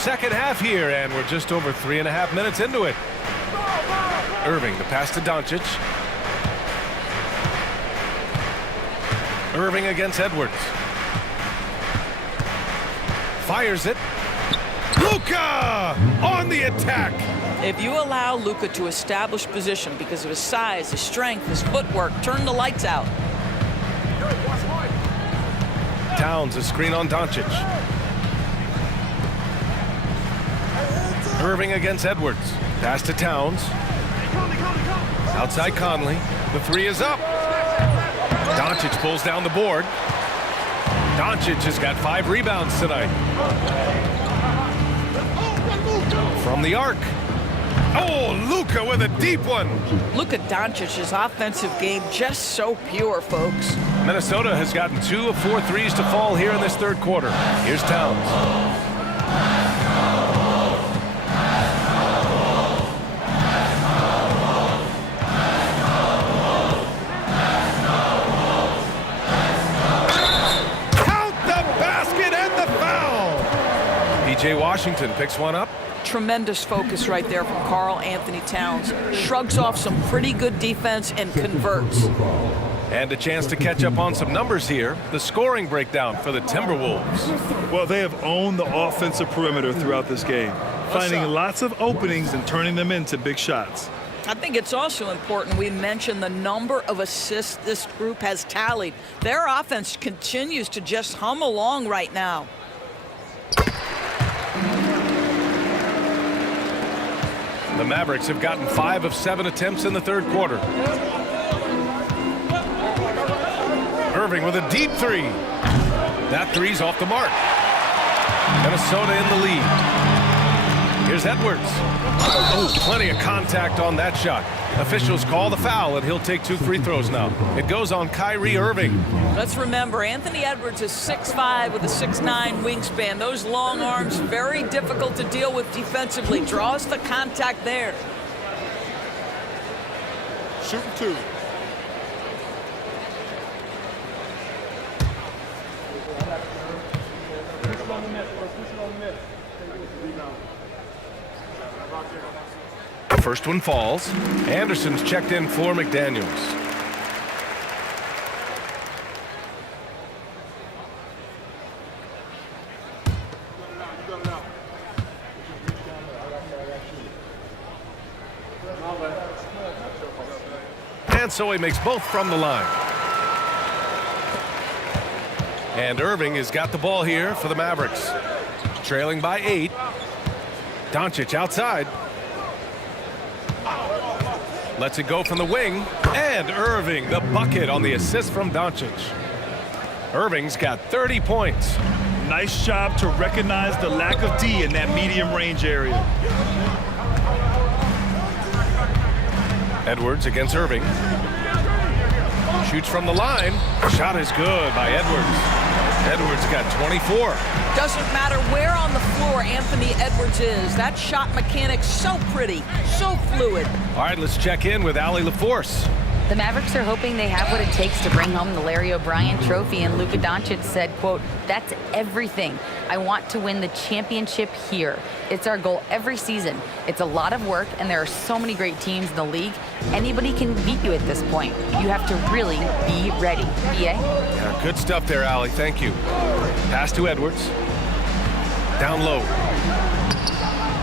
second half here, and we're just over 3.5 minutes into it. Irving, the pass to Doncic. Irving against Edwards. Fires it. Luka on the attack. If you allow Luka to establish position because of his size, his strength, his footwork, turn the lights out. Towns, a screen on Doncic. Irving against Edwards. Pass to Towns. Outside Conley. The three is up. Doncic pulls down the board. Doncic has got 5 rebounds tonight. From the arc. Oh, Luka with a deep one. Luka Doncic's offensive game just so pure, folks. Minnesota has gotten 2 of 4 threes to fall here in this third quarter. Here's Towns. Count the basket and the foul. P.J. Washington picks one up. Tremendous focus right there from Karl Anthony Towns. Shrugs off some pretty good defense and converts. And a chance to catch up on some numbers here. The scoring breakdown for the Timberwolves. Well, they have owned the offensive perimeter throughout this game, finding lots of openings and turning them into big shots. I think it's also important we mention the number of assists this group has tallied. Their offense continues to just hum along right now. The Mavericks have gotten 5 of 7 attempts in the third quarter. Irving with a deep three. That three's off the mark. Minnesota in the lead. Here's Edwards. Oh, plenty of contact on that shot. Officials call the foul, and he'll take 2 free throws now. It goes on Kyrie Irving. Let's remember, Anthony Edwards is 6'5" with a 6'9" wingspan. Those long arms, very difficult to deal with defensively. Draws the contact there. Shooting 2. The first one falls. Anderson's checked in for McDaniels. And so he makes both from the line. And Irving has got the ball here for the Mavericks. Trailing by 8. Doncic outside. Lets it go from the wing. And Irving, the bucket on the assist from Doncic. Irving's got 30 points. Nice job to recognize the lack of D in that medium range area. Edwards against Irving. Shoots from the line. Shot is good by Edwards. Edwards got 24. Doesn't matter where on the floor Anthony Edwards is. That shot mechanic's so pretty, so fluid. All right, let's check in with Allie LaForce. The Mavericks are hoping they have what it takes to bring home the Larry O'Brien trophy, and Luka Doncic said, quote, "That's everything. I want to win the championship here. It's our goal every season. It's a lot of work, and there are so many great teams in the league. Anybody can beat you at this point. You have to really be ready." BA? Yeah, good stuff there, Allie. Thank you. Pass to Edwards. Down low.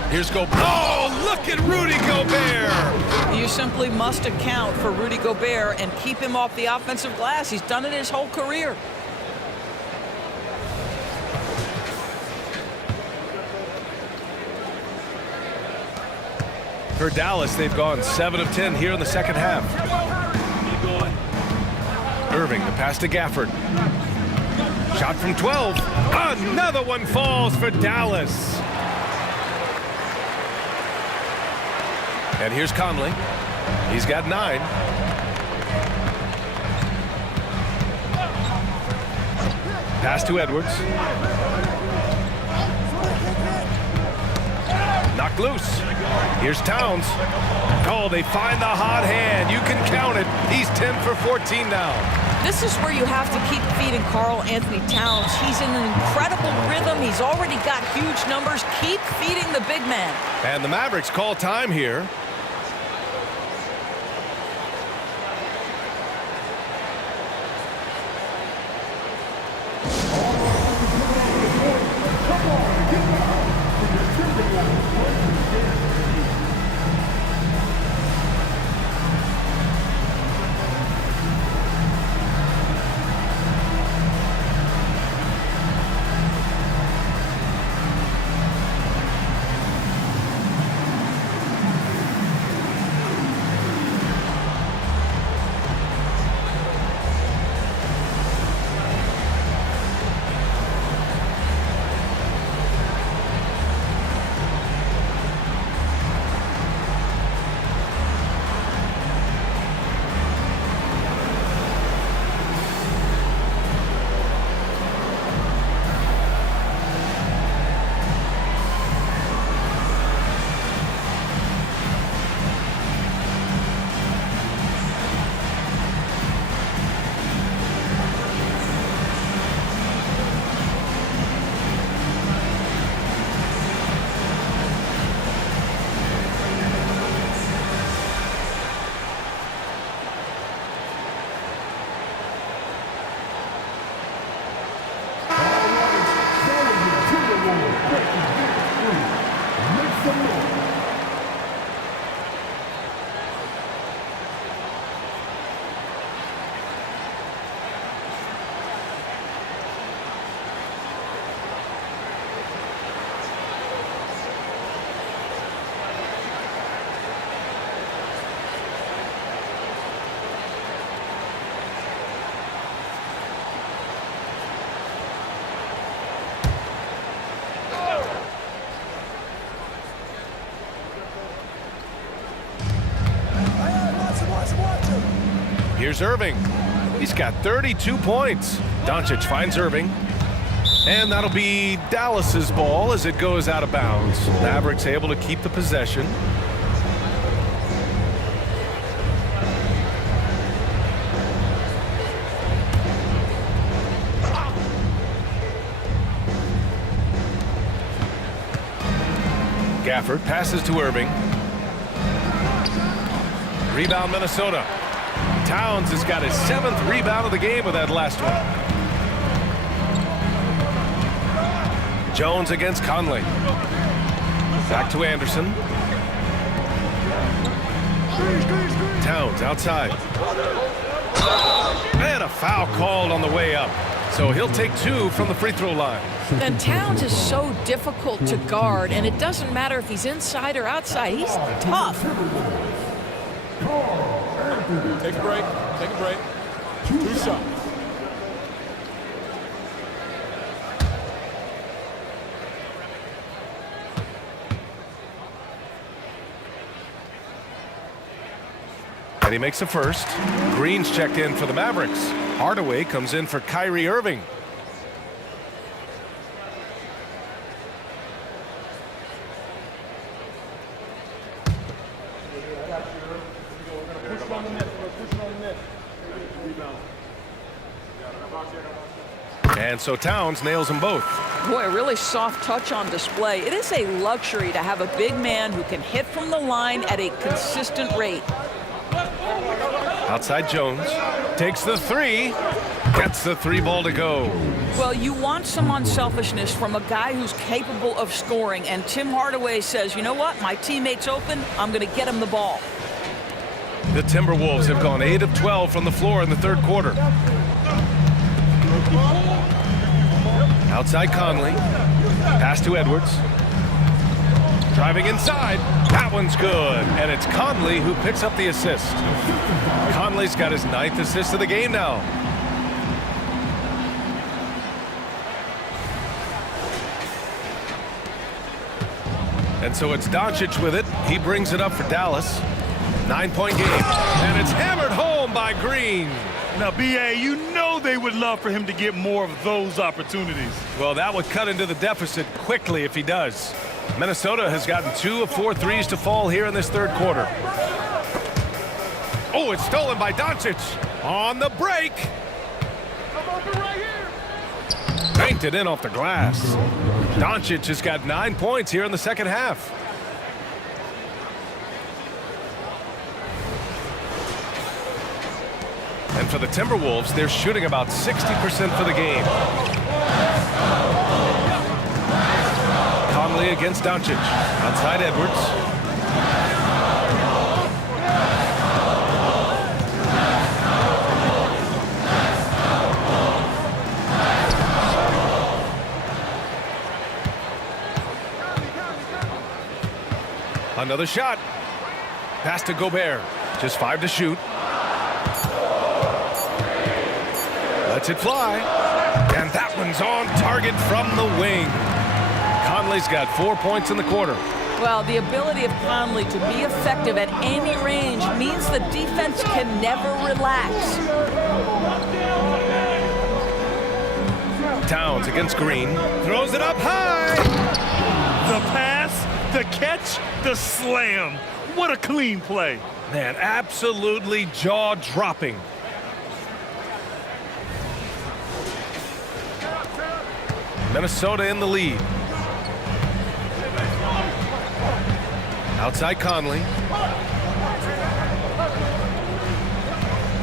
Here's Gobert. Oh, look at Rudy Gobert. You simply must account for Rudy Gobert and keep him off the offensive glass. He's done it his whole career. For Dallas, they've gone 7 of 10 here in the second half. Irving, the pass to Gafford. Shot from 12. Another one falls for Dallas. And here's Conley. He's got 9. Pass to Edwards. Knocked loose. Here's Towns. Oh, they find the hot hand. You can count it. He's 10 for 14 now. This is where you have to keep feeding Karl Anthony Towns. He's in an incredible rhythm. He's already got huge numbers. Keep feeding the big man. And the Mavericks call time here. Here's Irving. He's got 32 points. Doncic finds Irving. And that'll be Dallas's ball as it goes out of bounds. Mavericks able to keep the possession. Gafford passes to Irving. Rebound Minnesota. Towns has got his 7th rebound of the game with that last one. Jones against Conley. Back to Anderson. Towns outside. And a foul called on the way up. So he'll take 2 from the free throw line. And Towns is so difficult to guard, and it doesn't matter if he's inside or outside. He's tough. Take a break. Take a break. 2 shots. And he makes the first. Green's checked in for the Mavericks. Hardaway comes in for Kyrie Irving. And so Towns nails them both. Boy, a really soft touch on display. It is a luxury to have a big man who can hit from the line at a consistent rate. Outside Jones. Takes the 3. Gets the 3 ball to go. Well, you want some unselfishness from a guy who's capable of scoring. And Tim Hardaway says, you know what? My teammate's open. I'm going to get him the ball. The Timberwolves have gone 8 of 12 from the floor in the 3rd quarter. Outside Conley. Pass to Edwards. Driving inside. That one's good. And it's Conley who picks up the assist. Conley's got his 9th assist of the game now. And so it's Doncic with it. He brings it up for Dallas. 9-point game. And it's hammered home by Green. Now, B.A., you know they would love for him to get more of those opportunities. Well, that would cut into the deficit quickly if he does. Minnesota has gotten 2 of 4 threes to fall here in this 3rd quarter. Oh, it's stolen by Doncic. On the break. Banked it in off the glass. Doncic has got 9 points here in the second half. And for the Timberwolves, they're shooting about 60% for the game. Conley against Doncic. Outside Edwards. Another shot. Pass to Gobert. Just 5 to shoot. Lets it fly. And that one's on target from the wing. Conley's got 4 points in the quarter. Well, the ability of Conley to be effective at any range means the defense can never relax. Towns against Green. Throws it up high. The pass, the catch, the slam. What a clean play. Man, absolutely jaw-dropping. Minnesota in the lead. Outside Conley.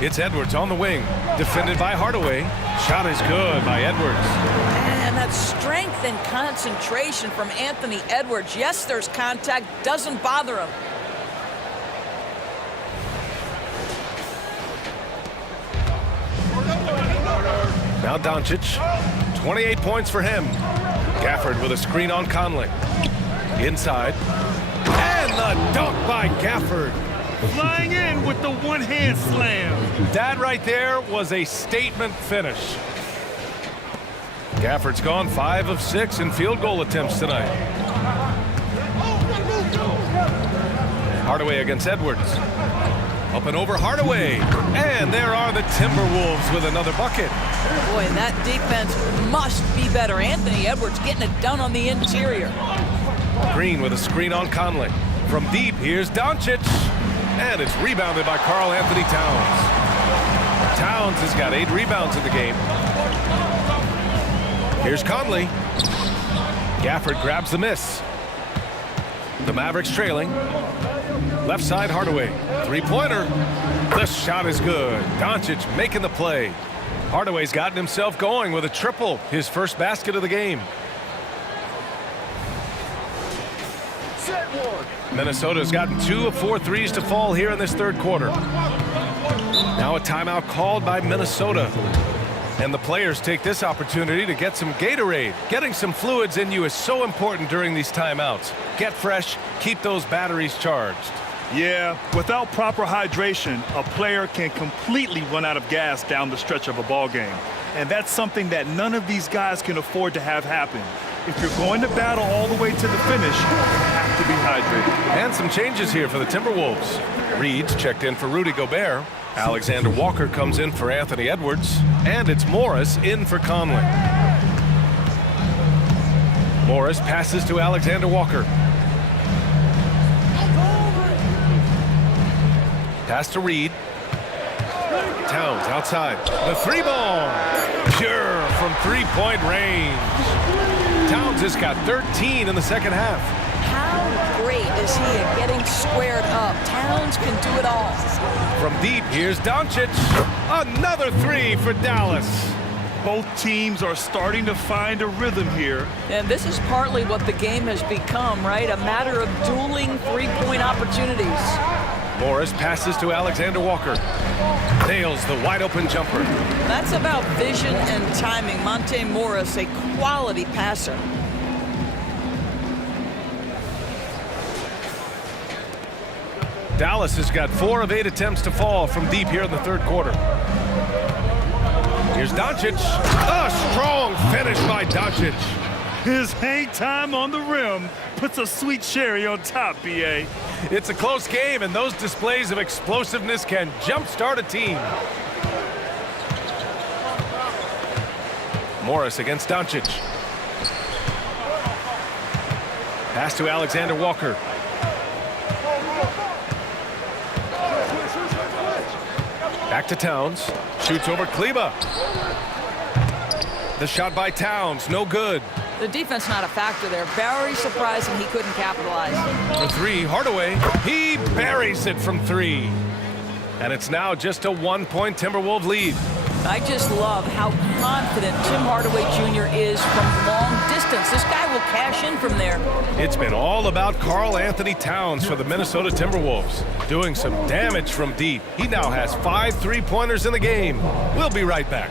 It's Edwards on the wing. Defended by Hardaway. Shot is good by Edwards. And that strength and concentration from Anthony Edwards. Yes, there's contact. Doesn't bother him. Now Doncic. 28 points for him. Gafford with a screen on Conley. Inside. And the dunk by Gafford. Flying in with the one-hand slam. That right there was a statement finish. Gafford's gone 5 of 6 in field goal attempts tonight. Hardaway against Edwards. Up and over Hardaway. And there are the Timberwolves with another bucket. Boy, that defense must be better. Anthony Edwards getting it done on the interior. Green with a screen on Conley. From deep, here's Doncic. And it's rebounded by Karl Anthony Towns. Towns has got 8 rebounds in the game. Here's Conley. Gafford grabs the miss. The Mavericks trailing. Left side, Hardaway. Three-pointer. The shot is good. Doncic making the play. Hardaway's gotten himself going with a triple. His first basket of the game. Minnesota's gotten 2 of 4 threes to fall here in this third quarter. Now a timeout called by Minnesota. And the players take this opportunity to get some Gatorade. Getting some fluids in you is so important during these timeouts. Get fresh, keep those batteries charged. Yeah, without proper hydration, a player can completely run out of gas down the stretch of a ball game. And that's something that none of these guys can afford to have happen. If you're going to battle all the way to the finish, you have to be hydrated. And some changes here for the Timberwolves. Reed's checked in for Rudy Gobert. Alexander Walker comes in for Anthony Edwards. And it's Morris in for Conley. Morris passes to Alexander Walker. Pass to Reed. Towns outside. The 3-ball. Pure from 3-point range. Towns has got 13 in the second half. How great is he at getting squared up? Towns can do it all. From deep, here's Doncic. Another 3 for Dallas. Both teams are starting to find a rhythm here. And this is partly what the game has become, right? A matter of dueling three-point opportunities. Morris passes to Alexander Walker. Nails the wide-open jumper. That's about vision and timing. Monte Morris, a quality passer. Dallas has got 4 of 8 attempts to fall from deep here in the third quarter. Here's Doncic. A strong finish by Doncic. His hang time on the rim puts a sweet cherry on top, B.A. It's a close game, and those displays of explosiveness can jumpstart a team. Morris against Doncic. Pass to Alexander Walker. Back to Towns. Shoots over Kleba. The shot by Towns, no good. The defense not a factor there. Very surprising he couldn't capitalize. For three, Hardaway. He buries it from three. And it's now just a 1-point Timberwolves lead. I just love how confident Tim Hardaway Jr. is from long distance. This guy will cash in from there. It's been all about Karl Anthony Towns for the Minnesota Timberwolves, doing some damage from deep. He now has 5 3-pointers in the game. We'll be right back.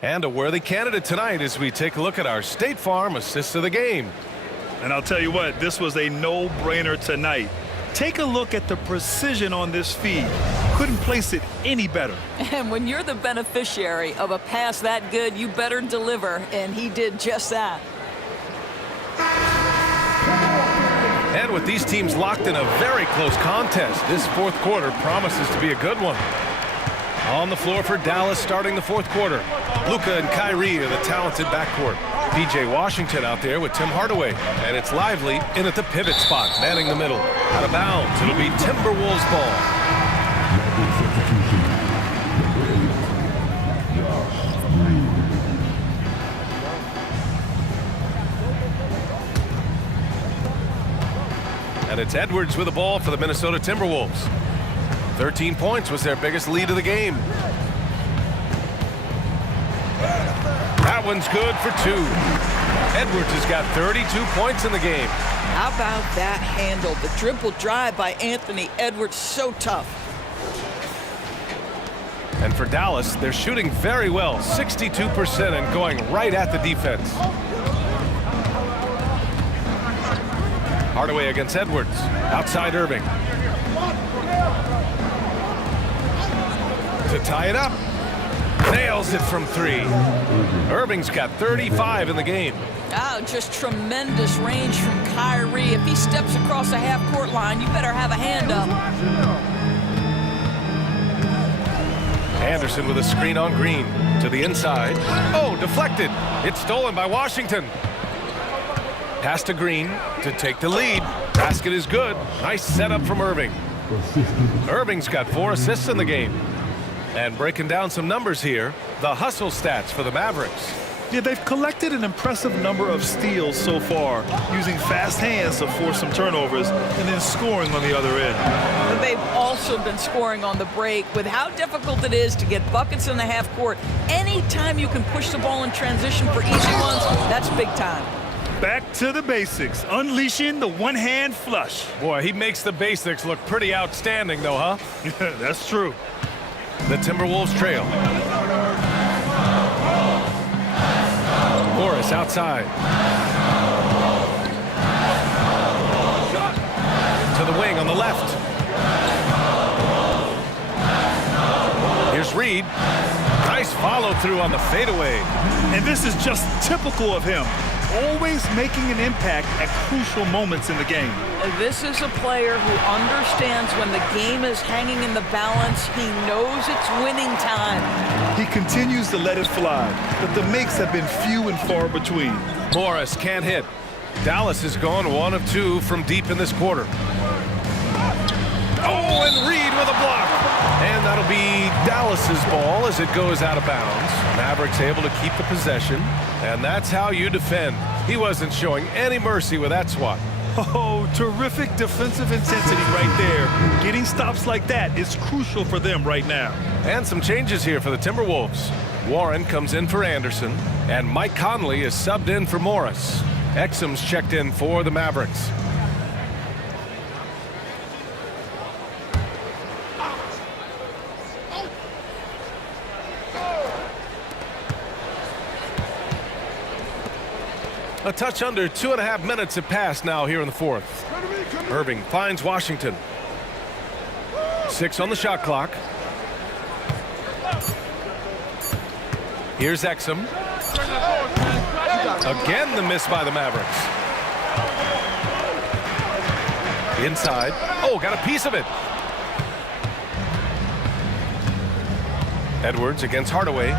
And a worthy candidate tonight as we take a look at our State Farm assists of the game. And I'll tell you what, this was a no-brainer tonight. Take a look at the precision on this feed. Couldn't place it any better. And when you're the beneficiary of a pass that good, you better deliver, and he did just that. And with these teams locked in a very close contest, this fourth quarter promises to be a good one. On the floor for Dallas starting the fourth quarter. Luka and Kyrie are the talented backcourt. P.J. Washington out there with Tim Hardaway. And it's Lively in at the pivot spot, manning the middle. Out of bounds, it'll be Timberwolves ball. And it's Edwards with the ball for the Minnesota Timberwolves. 13 points was their biggest lead of the game. That one's good for 2. Edwards has got 32 points in the game. How about that handle? The dribble drive by Anthony Edwards, so tough. And for Dallas, they're shooting very well, 62% and going right at the defense. Hardaway against Edwards. Outside Irving. To tie it up. Nails it from 3. Irving's got 35 in the game. Oh, just tremendous range from Kyrie. If he steps across the half-court line, you better have a hand up. Anderson with a screen on Green. To the inside. Oh, deflected. It's stolen by Washington. Pass to Green to take the lead. Basket is good. Nice setup from Irving. Irving's got 4 assists in the game. And breaking down some numbers here, the hustle stats for the Mavericks. Yeah, they've collected an impressive number of steals so far, using fast hands to force some turnovers and then scoring on the other end. But they've also been scoring on the break. With how difficult it is to get buckets in the half court, anytime you can push the ball in transition for easy ones, that's big time. Back to the basics, unleashing the one-hand flush. Boy, he makes the basics look pretty outstanding, though, huh? Yeah, that's true. The Timberwolves trail. Morris outside. To the wing on the left. Here's Reed. Nice follow through on the fadeaway. And this is just typical of him. Always making an impact at crucial moments in the game. This is a player who understands when the game is hanging in the balance. He knows it's winning time. He continues to let it fly, but the makes have been few and far between. Morris can't hit. Dallas has gone 1 of 2 from deep in this quarter. Oh, and Reed with a block. And that'll be Dallas's ball as it goes out of bounds. Mavericks able to keep the possession. And that's how you defend. He wasn't showing any mercy with that swat. Oh, terrific defensive intensity right there. Getting stops like that is crucial for them right now. And some changes here for the Timberwolves. Warren comes in for Anderson, and Mike Conley is subbed in for Morris. Exum's checked in for the Mavericks. A touch under 2.5 minutes have passed now here in the fourth. Irving finds Washington. 6 on the shot clock. Here's Exum. Again, the miss by the Mavericks. Inside. Oh, got a piece of it. Edwards against Hardaway.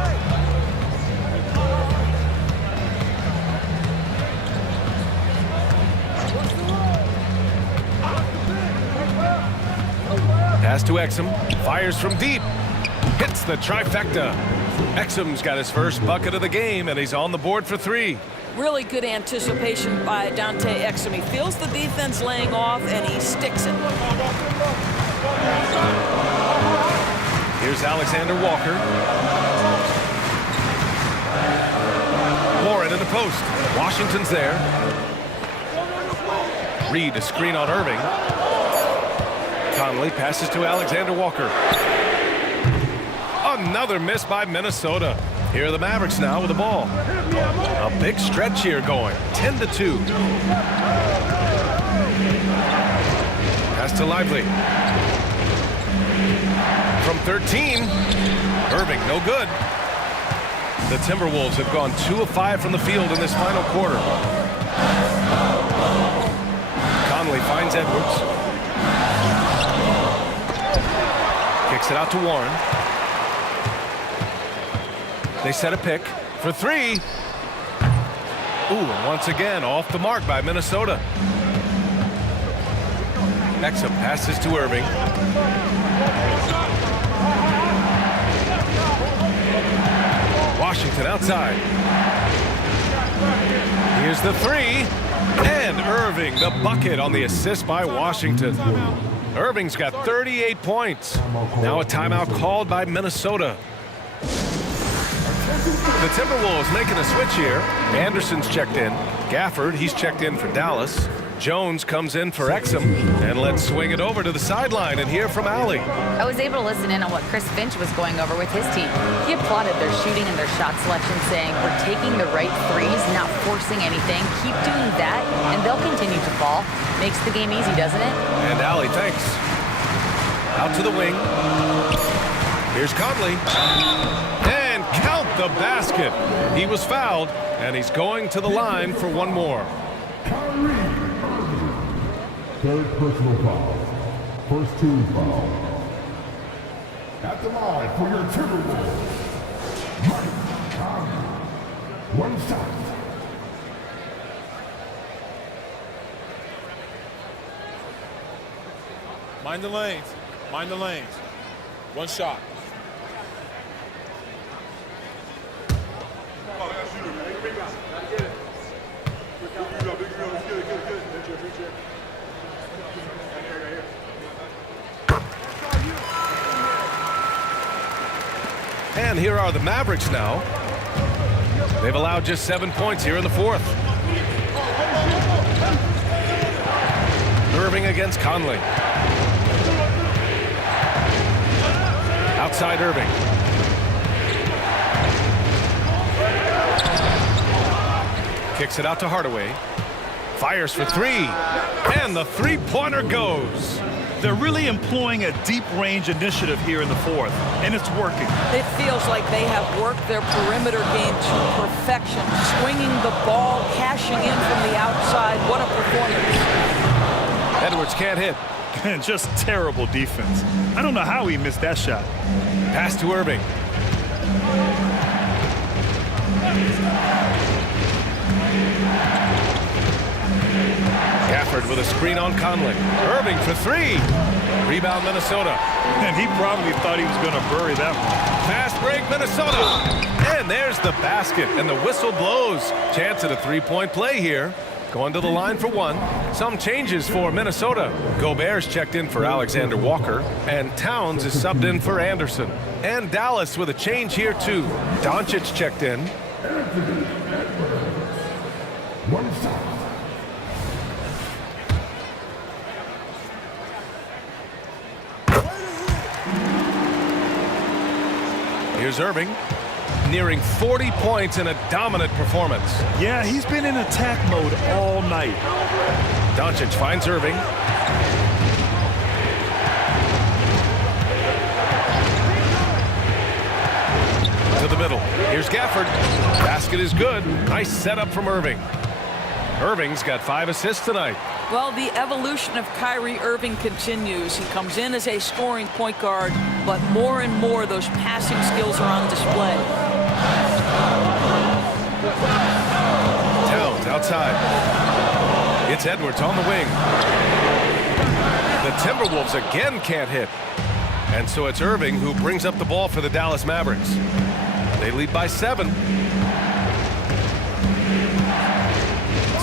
Pass to Exum. Fires from deep. Hits the trifecta. Exum's got his first bucket of the game, and he's on the board for 3. Really good anticipation by Dante Exum. He feels the defense laying off, and he sticks it. Here's Alexander Walker. Warren in the post. Washington's there. Reed a screen on Irving. Conley passes to Alexander Walker. Another miss by Minnesota. Here are the Mavericks now with the ball. A big stretch here going. 10-2. Pass to Lively. From 13. Irving, no good. The Timberwolves have gone 2 of 5 from the field in this final quarter. Conley finds Edwards. Kicks it out to Warren. They set a pick for 3. Ooh, and once again off the mark by Minnesota. Exum passes to Irving. Washington outside. Here's the 3. And Irving, the bucket on the assist by Washington. Irving's got 38 points. Now a timeout called by Minnesota. The Timberwolves making a switch here. Anderson's checked in. Gafford, he's checked in for Dallas. Jones comes in for Exum. And let's swing it over to the sideline and hear from Allie. I was able to listen in on what Chris Finch was going over with his team. He applauded their shooting and their shot selection, saying, we're taking the right threes, not forcing anything. Keep doing that, and they'll continue to fall. Makes the game easy, doesn't it? And Allie, thanks. Out to the wing. Here's Conley. And count the basket. He was fouled, and he's going to the line for one more. Third personal foul. First team foul. At the line for your Timberwolves, Mike Conley. 1 shot. Mind the lanes. Mind the lanes. 1 shot. And here are the Mavericks now. They've allowed just 7 points here in the 4th. Irving against Conley. Outside Irving. Kicks it out to Hardaway. Fires for 3. And the three-pointer goes. They're really employing a deep-range initiative here in the 4th, and it's working. It feels like they have worked their perimeter game to perfection, swinging the ball, cashing in from the outside. What a performance. Edwards can't hit. And just terrible defense. I don't know how he missed that shot. Pass to Irving. Gafford with a screen on Conley. Irving for 3. Rebound Minnesota. And he probably thought he was going to bury that one. Fast break Minnesota. And there's the basket. And the whistle blows. Chance at a 3-point play here. Going to the line for 1. Some changes for Minnesota. Gobert's checked in for Alexander Walker. And Towns is subbed in for Anderson. And Dallas with a change here too. Doncic checked in. 1 shot. Here's Irving, nearing 40 points in a dominant performance. Yeah, he's been in attack mode all night. Doncic finds Irving. To the middle. Here's Gafford. Basket is good. Nice setup from Irving. Irving's got 5 assists tonight. Well, the evolution of Kyrie Irving continues. He comes in as a scoring point guard, but more and more those passing skills are on display. Towns outside. It's Edwards on the wing. The Timberwolves again can't hit. And so it's Irving who brings up the ball for the Dallas Mavericks. They lead by 7.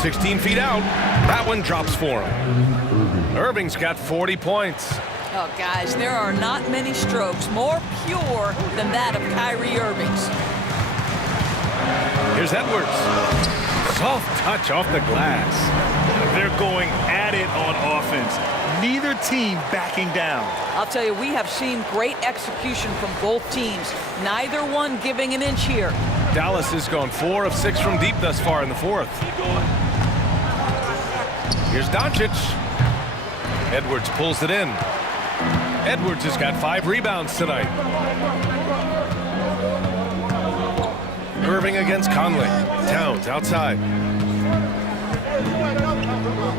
16 feet out. That one drops for him. Irving's got 40 points. Oh, guys, there are not many strokes more pure than that of Kyrie Irving's. Here's Edwards. Soft touch off the glass. They're going at it on offense. Neither team backing down. I'll tell you, we have seen great execution from both teams. Neither one giving an inch here. Dallas has gone 4 of 6 from deep thus far in the 4th. Here's Doncic. Edwards pulls it in. Edwards has got 5 rebounds tonight. Irving against Conley. Towns outside.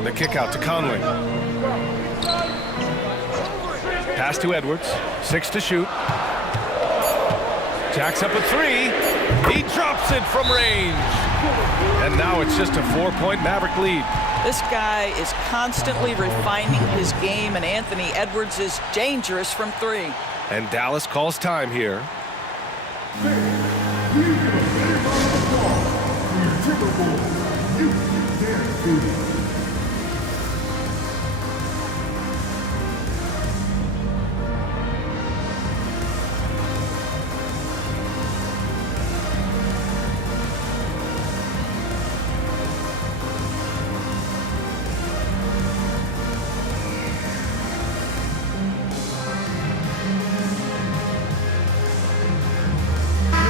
The kick out to Conley. Pass to Edwards. 6 to shoot. Jacks up a 3. He drops it from range. And now it's just a 4-point Maverick lead. This guy is constantly refining his game, and Anthony Edwards is dangerous from 3. And Dallas calls time here.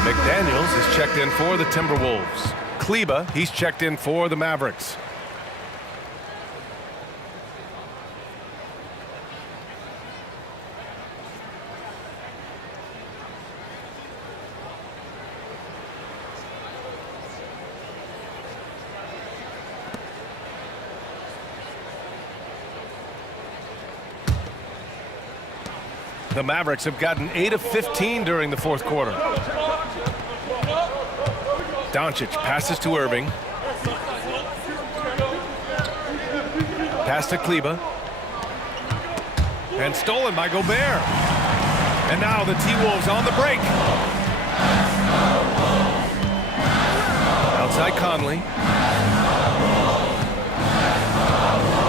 McDaniels is checked in for the Timberwolves. Kleba, he's checked in for the Mavericks. The Mavericks have gotten 8 of 15 during the 4th quarter. Doncic passes to Irving. Pass to Kleba. And stolen by Gobert. And now the T-Wolves on the break. Outside Conley.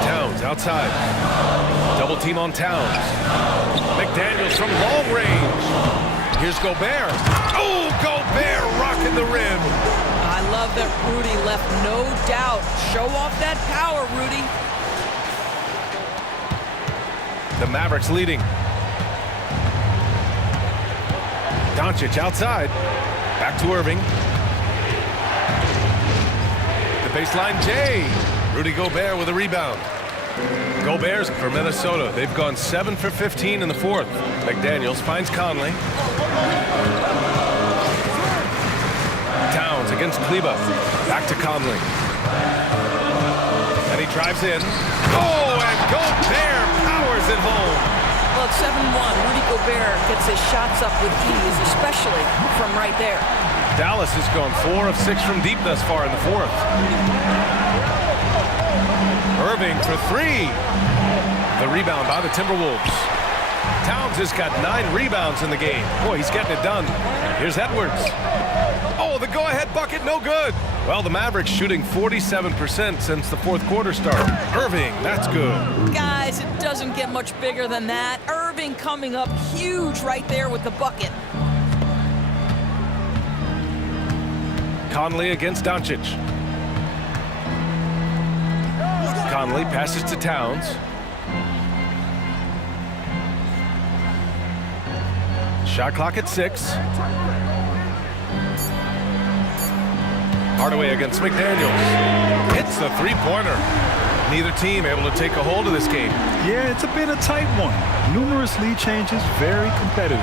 Towns outside. Double team on Towns. McDaniels from long range. Here's Gobert. Oh, Gobert rocking the rim. I love that Rudy left no doubt. Show off that power, Rudy. The Mavericks leading. Doncic outside. Back to Irving. The baseline J. Rudy Gobert with a rebound. Gobert's for Minnesota. They've gone 7 for 15 in the 4th. McDaniels finds Conley. Towns against Kleba. Back to Conley. And he drives in. Oh, and Gobert powers it home. Well, it's 7-1. Rudy Gobert gets his shots up with ease, especially from right there. Dallas has gone 4 of 6 from deep thus far in the 4th. Irving for 3. The rebound by the Timberwolves. Towns has got 9 rebounds in the game. Boy, he's getting it done. Here's Edwards. Oh, the go-ahead bucket, no good. Well, the Mavericks shooting 47% since the 4th quarter started. Irving, that's good. Guys, it doesn't get much bigger than that. Irving coming up huge right there with the bucket. Conley against Doncic. Conley passes to Towns. Shot clock at 6. Hardaway against McDaniels. Hits the 3-pointer. Neither team able to take a hold of this game. Yeah, it's a bit of a tight one. Numerous lead changes, very competitive.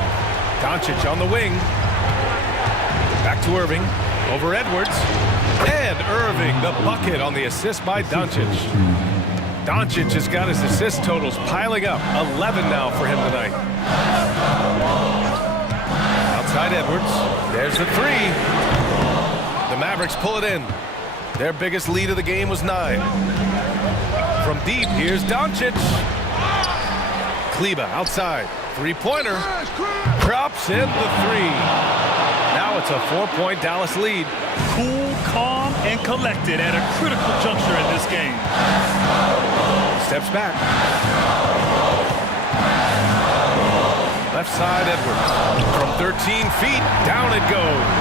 Doncic on the wing. Back to Irving. Over Edwards. And Irving, the bucket on the assist by Doncic. Doncic has got his assist totals piling up. 11 now for him tonight. Outside Edwards. There's the three. The Mavericks pull it in. Their biggest lead of the game was 9. From deep, here's Doncic. Kleber outside. Three-pointer. Drops in the three. Now it's a 4-point Dallas lead. Cool, calm, and collected at a critical juncture in this game. Steps back. Left side, Edwards. From 13 feet, down it goes.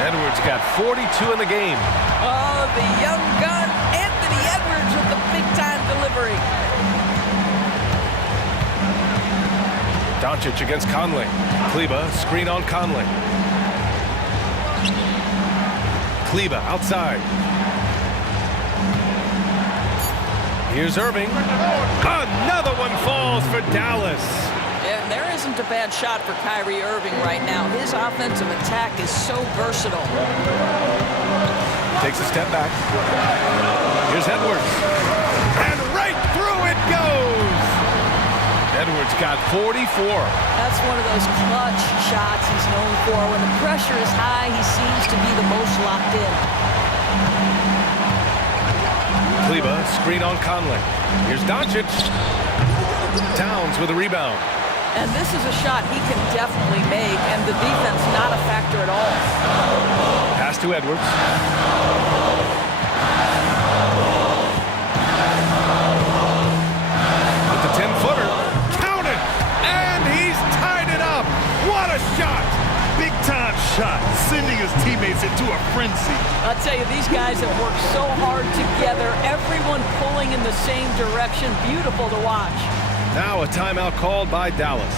Edwards got 42 in the game. Oh, the young gun, Anthony Edwards with the big-time delivery. Doncic against Conley. Kleber, screen on Conley. Kleber outside. Here's Irving. Another one falls for Dallas. Yeah, there isn't a bad shot for Kyrie Irving right now. His offensive attack is so versatile. Takes a step back. Here's Edwards. And right through it goes. Edwards got 44. That's one of those clutch shots he's known for. When the pressure is high, he seems to be the most locked in. Kleber, screen on Conley. Here's Doncic. Towns with a rebound. And this is a shot he can definitely make, and the defense not a factor at all. Pass to Edwards. With the 10-footer. Count it! And he's tied it up! What a shot! Big-time shot, sending his teammates into a frenzy. I'll tell you, these guys have worked so hard together, everyone pulling in the same direction. Beautiful to watch. Now a timeout called by Dallas.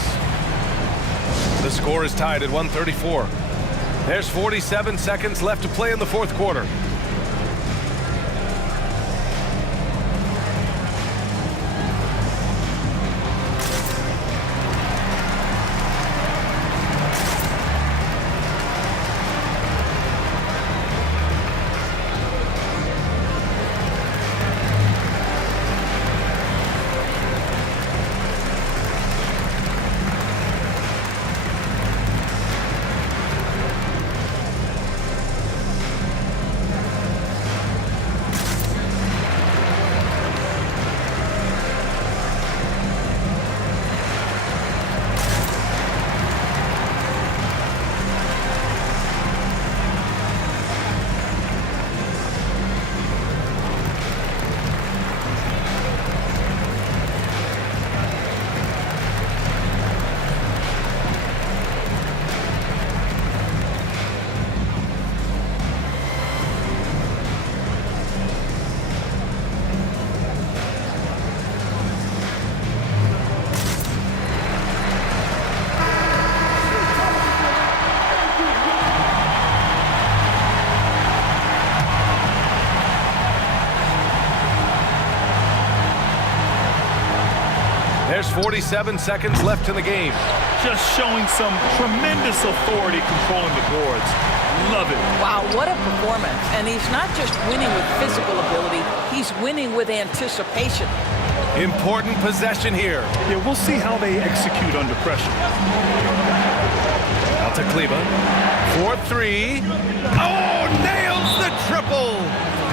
The score is tied at 134. There's 47 seconds left to play in the fourth quarter. There's 47 seconds left in the game. Just showing some tremendous authority controlling the boards. Love it. Wow, what a performance. And he's not just winning with physical ability, he's winning with anticipation. Important possession here. Yeah, we'll see how they execute under pressure. Out to Kleber. 4-3. Oh, nails the triple.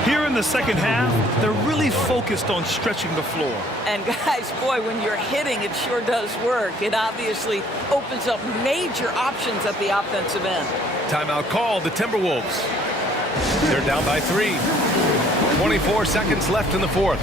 Here in the second half, they're really focused on stretching the floor. And guys, boy, when you're hitting, it sure does work. It obviously opens up major options at the offensive end. Timeout called, the Timberwolves. They're down by 3. 24 seconds left in the fourth.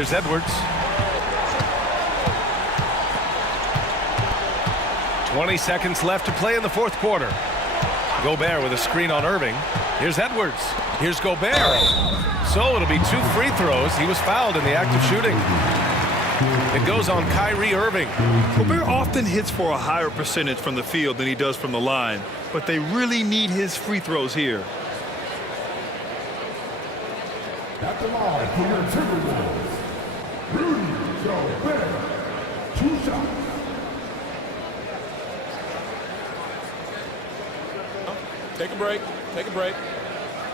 Here's Edwards. 20 seconds left to play in the fourth quarter. Gobert with a screen on Irving. Here's Edwards. Here's Gobert. So it'll be 2 free throws. He was fouled in the act of shooting. It goes on Kyrie Irving. Gobert often hits for a higher percentage from the field than he does from the line, but they really need his free throws here. At the line for your Timberwolves, Rudy Gobert. 2 shots. Take a break. Take a break.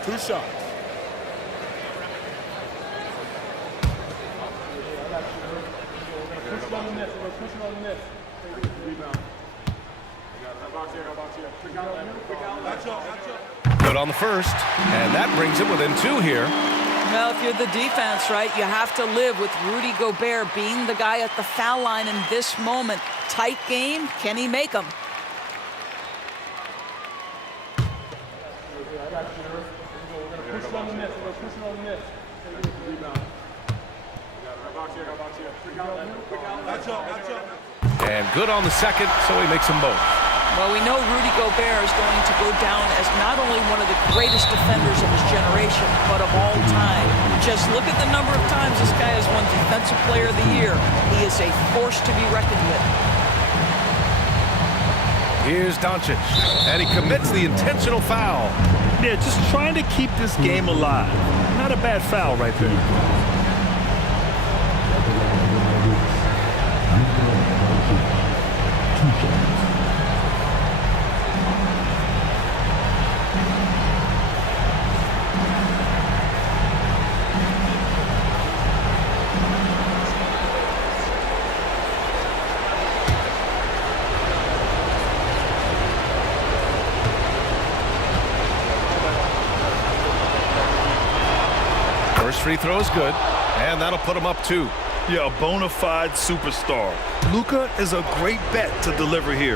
2 shots. Good on the first, and that brings him within 2 here. Well, if you're the defense, right, you have to live with Rudy Gobert being the guy at the foul line in this moment. Tight game. Can he make them? And good on the second, so he makes them both. Well, we know Rudy Gobert is going to go down as not only one of the greatest defenders of his generation, but of all time. Just look at the number of times this guy has won Defensive Player of the Year. He is a force to be reckoned with. Here's Doncic, and he commits the intentional foul. Yeah, just trying to keep this game alive. Not a bad foul right there. First free throw is good, and that'll put him up 2. Yeah, a bona fide superstar. Luka is a great bet to deliver here.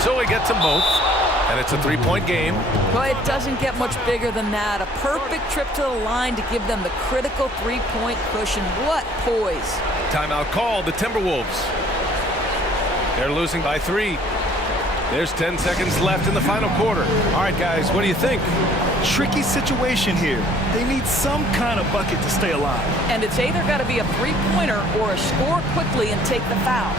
So he gets them both, and it's a 3-point game. Well, it doesn't get much bigger than that. A perfect trip to the line to give them the critical 3-point cushion. What poise. Timeout called, the Timberwolves. They're losing by 3. There's 10 seconds left in the final quarter. All right, guys, what do you think? Tricky situation here. They need some kind of bucket to stay alive. And it's either got to be a 3-pointer or a score quickly and take the foul.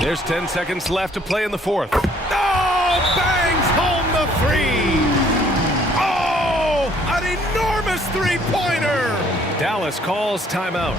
There's 10 seconds left to play in the fourth. Oh, bangs home the 3. Oh, an enormous 3-pointer. Dallas calls timeout.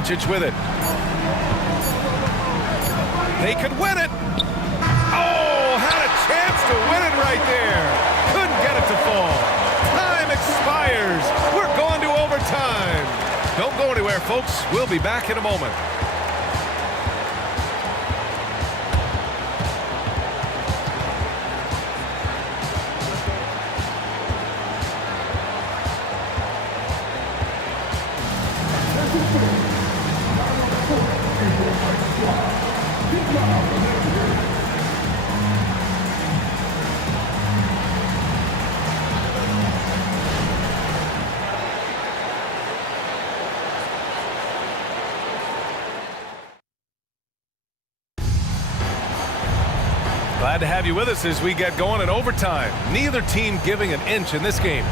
Doncic with it. They could win it. Oh, had a chance to win it right there. Couldn't get it to fall. Time expires. We're going to overtime. Don't go anywhere, folks. We'll be back in a moment. Glad to have you with us as we get going in overtime. Neither team giving an inch in this game.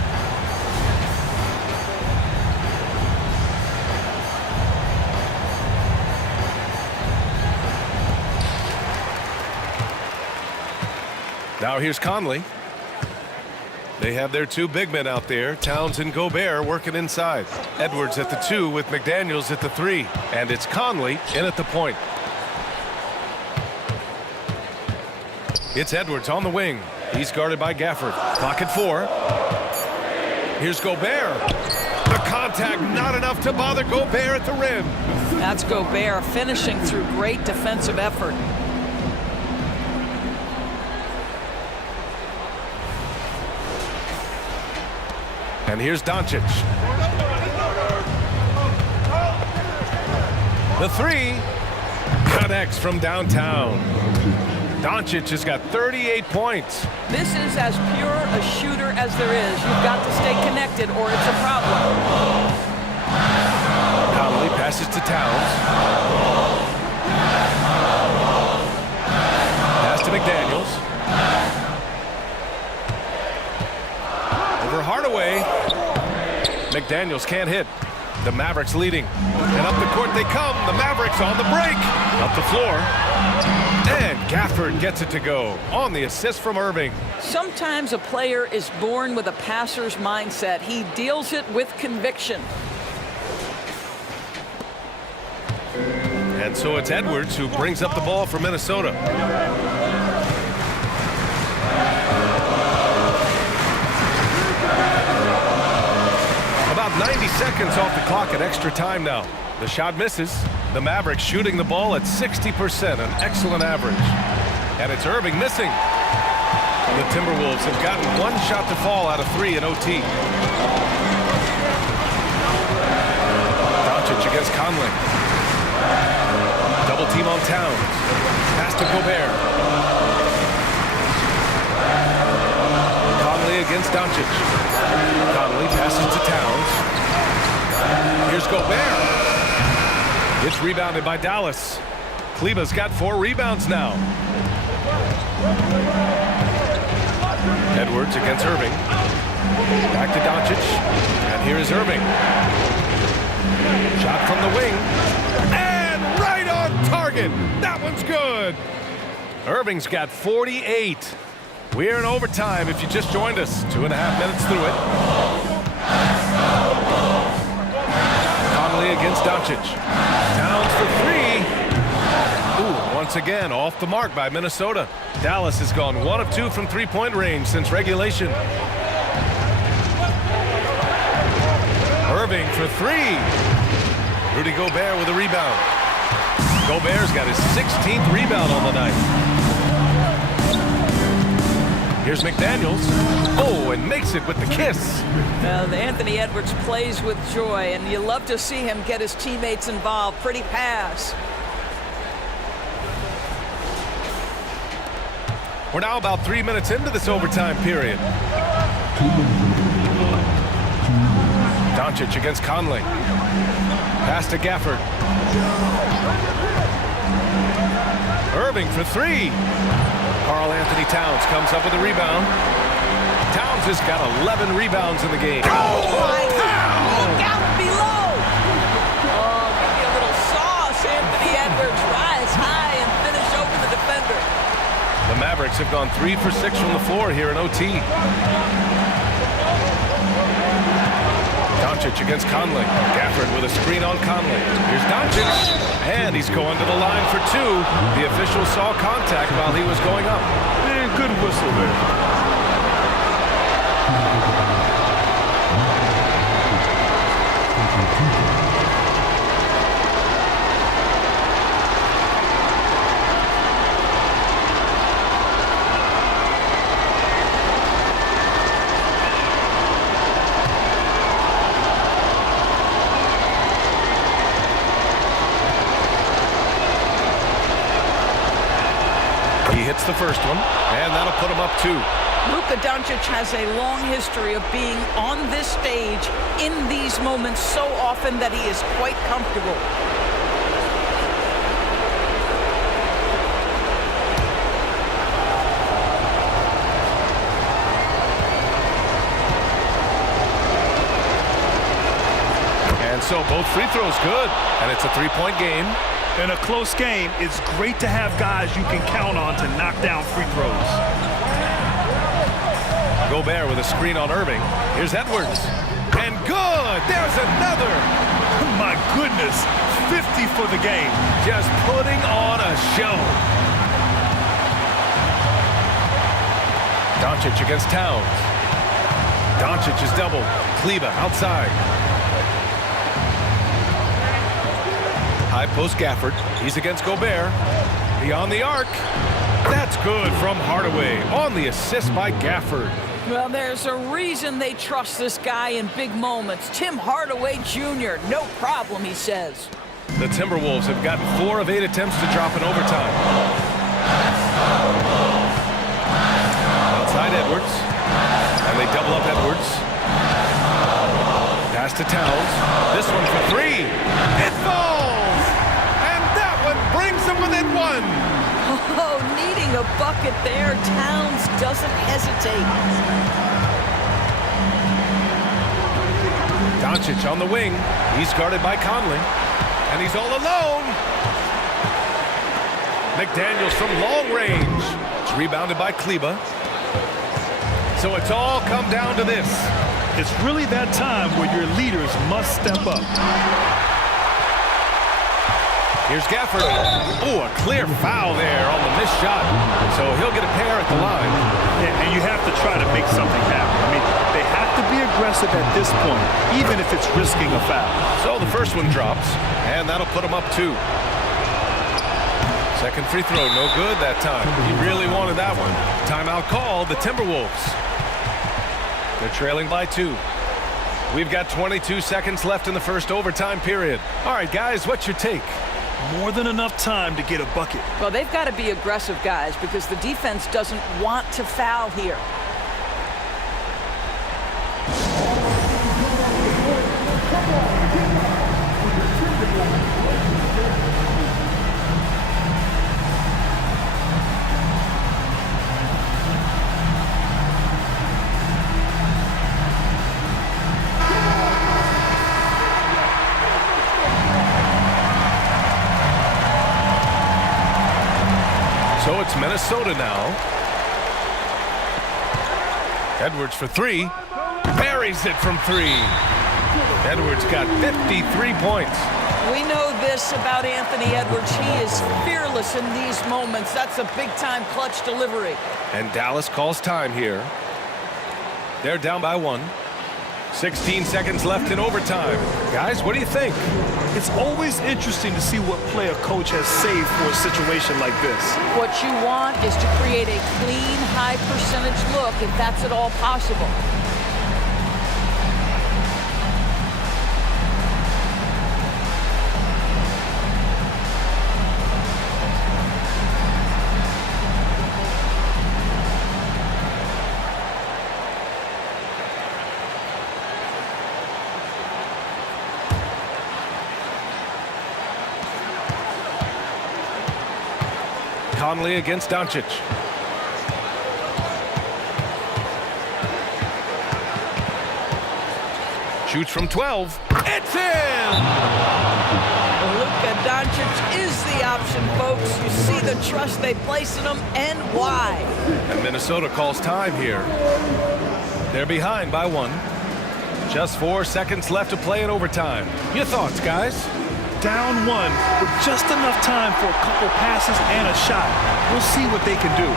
Now here's Conley. They have their two big men out there, Towns and Gobert, working inside. Edwards at the 2 with McDaniels at the 3. And it's Conley in at the point. It's Edwards on the wing. He's guarded by Gafford. Clock at 4. Here's Gobert. The contact not enough to bother Gobert at the rim. That's Gobert finishing through great defensive effort. And here's Doncic. The 3 connects from downtown. Doncic has got 38 points. This is as pure a shooter as there is. You've got to stay connected or it's a problem. Conley passes to Towns. Pass to McDaniels. Over Hardaway. McDaniels can't hit. The Mavericks leading. And up the court they come. The Mavericks on the break. Up the floor. And Gafford gets it to go on the assist from Irving. Sometimes a player is born with a passer's mindset. He deals it with conviction. And so it's Edwards who brings up the ball for Minnesota. About 90 seconds off the clock at extra time now. The shot misses. The Mavericks shooting the ball at 60%, an excellent average. And it's Irving missing. The Timberwolves have gotten one shot to fall out of 3 in OT. Doncic against Conley. Double team on Towns. Pass to Gobert. Conley against Doncic. Conley passes to Towns. Here's Gobert. It's rebounded by Dallas. Kleba's got 4 rebounds now. Edwards against Irving. Back to Doncic. And here is Irving. Shot from the wing. And right on target. That one's good. Irving's got 48. We're in overtime if you just joined us. 2.5 minutes through it. Conley against Doncic. Towns for 3. Ooh, once again off the mark by Minnesota. Dallas has gone 1 of 2 from 3-point range since regulation. Irving for 3. Rudy Gobert with a rebound. Gobert's got his 16th rebound on the night. Here's McDaniels. Oh, and makes it with the kiss. Anthony Edwards plays with joy, and you love to see him get his teammates involved. Pretty pass. We're now about 3 minutes into this overtime period. Doncic against Conley. Pass to Gafford. Irving for 3. Karl Anthony Towns comes up with a rebound. Towns has got 11 rebounds in the game. Oh, my God. Look out below. Oh, maybe a little sauce. Anthony Edwards rise high and finish over the defender. The Mavericks have gone 3 for 6 from the floor here in OT. Doncic against Conley. Gafford with a screen on Conley. Here's Doncic, and he's going to the line for two. The official saw contact while he was going up. And good whistle there. He hits the first one, and that'll put him up two. Luka Doncic has a long history of being on this stage in these moments so often that he is quite comfortable. And so both free throws good, and it's a three-point game. In a close game, it's great to have guys you can count on to knock down free throws. Gobert with a screen on Irving. Here's Edwards. And good! There's another! My goodness, 50 for the game. Just putting on a show. Doncic against Towns. Doncic is doubled. Kleba outside. High post Gafford. He's against Gobert. Beyond the arc. That's good from Hardaway on the assist by Gafford. Well, there's a reason they trust this guy in big moments. Tim Hardaway Jr., no problem, he says. The Timberwolves have gotten 4 of 8 attempts to drop in overtime. Outside Edwards. And they double up Edwards. Pass to Towns. This one for three. It falls! And that one brings them within one. Oh, needing a bucket there. Towns doesn't hesitate. Doncic on the wing. He's guarded by Conley. And he's all alone. McDaniels from long range. It's rebounded by Kleba. So it's all come down to this. It's really that time where your leaders must step up. Here's Gafford. Oh, a clear foul there on the missed shot. So he'll get a pair at the line. Yeah, and you have to try to make something happen. I mean, they have to be aggressive at this point, even if it's risking a foul. So the first one drops, and that'll put him up two. Second free throw, no good that time. He really wanted that one. Timeout called, the Timberwolves. They're trailing by 2. We've got 22 seconds left in the first overtime period. All right, guys, what's your take? More than enough time to get a bucket. Well, they've got to be aggressive, guys, because the defense doesn't want to foul here. So it's Minnesota now. Edwards for three. Buries it from 3. Edwards got 53 points. We know this about Anthony Edwards. He is fearless in these moments. That's a big-time clutch delivery. And Dallas calls time here. They're down by 1. 16 seconds left in overtime. Guys, what do you think? It's always interesting to see what play a coach has saved for a situation like this. What you want is to create a clean, high-percentage look, if that's at all possible. Conley against Doncic. Shoots from 12. It's in! Luka Doncic is the option, folks. You see the trust they place in him and why. And Minnesota calls time here. They're behind by 1. Just 4 seconds left to play in overtime. Your thoughts, guys? Down 1 with just enough time for a couple passes and a shot. We'll see what they can do.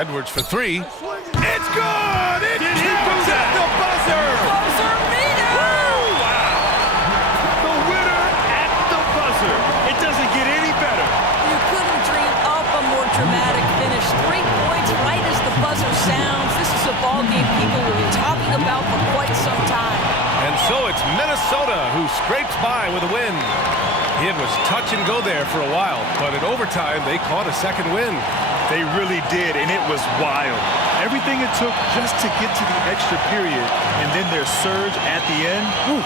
Edwards for 3. It's good! It comes at the buzzer! Buzzer beater! Wow! The winner at the buzzer. It doesn't get any better. You couldn't dream up a more dramatic finish. 3 points right as the buzzer sounds. This is a ball game people will be talking about for quite some time. And so it's Minnesota who scrapes by with a win. It was touch and go there for a while, but in overtime they caught a second win. They really did, and it was wild. Everything it took just to get to the extra period, and then their surge at the end. Whew.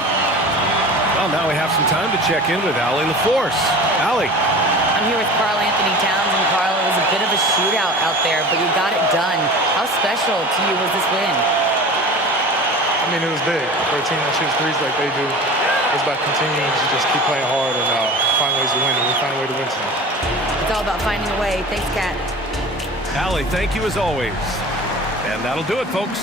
Well, now we have some time to check in with Allie LaForce. Allie. I'm here with Carl Anthony Towns, and Carl, it was a bit of a shootout out there, but you got it done. How special to you was this win? I mean, it was big for a team that shoots threes like they do. It's about continuing to just keep playing hard and find ways to win, and we find a way to win tonight. It's all about finding a way. Thanks, Kat. Allie, thank you as always. And that'll do it, folks.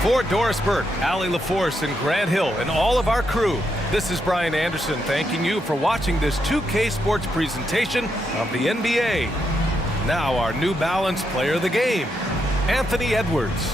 For Doris Burke, Allie LaForce, and Grant Hill, and all of our crew, this is Brian Anderson thanking you for watching this 2K Sports presentation of the NBA. Now our New Balance Player of the Game, Anthony Edwards.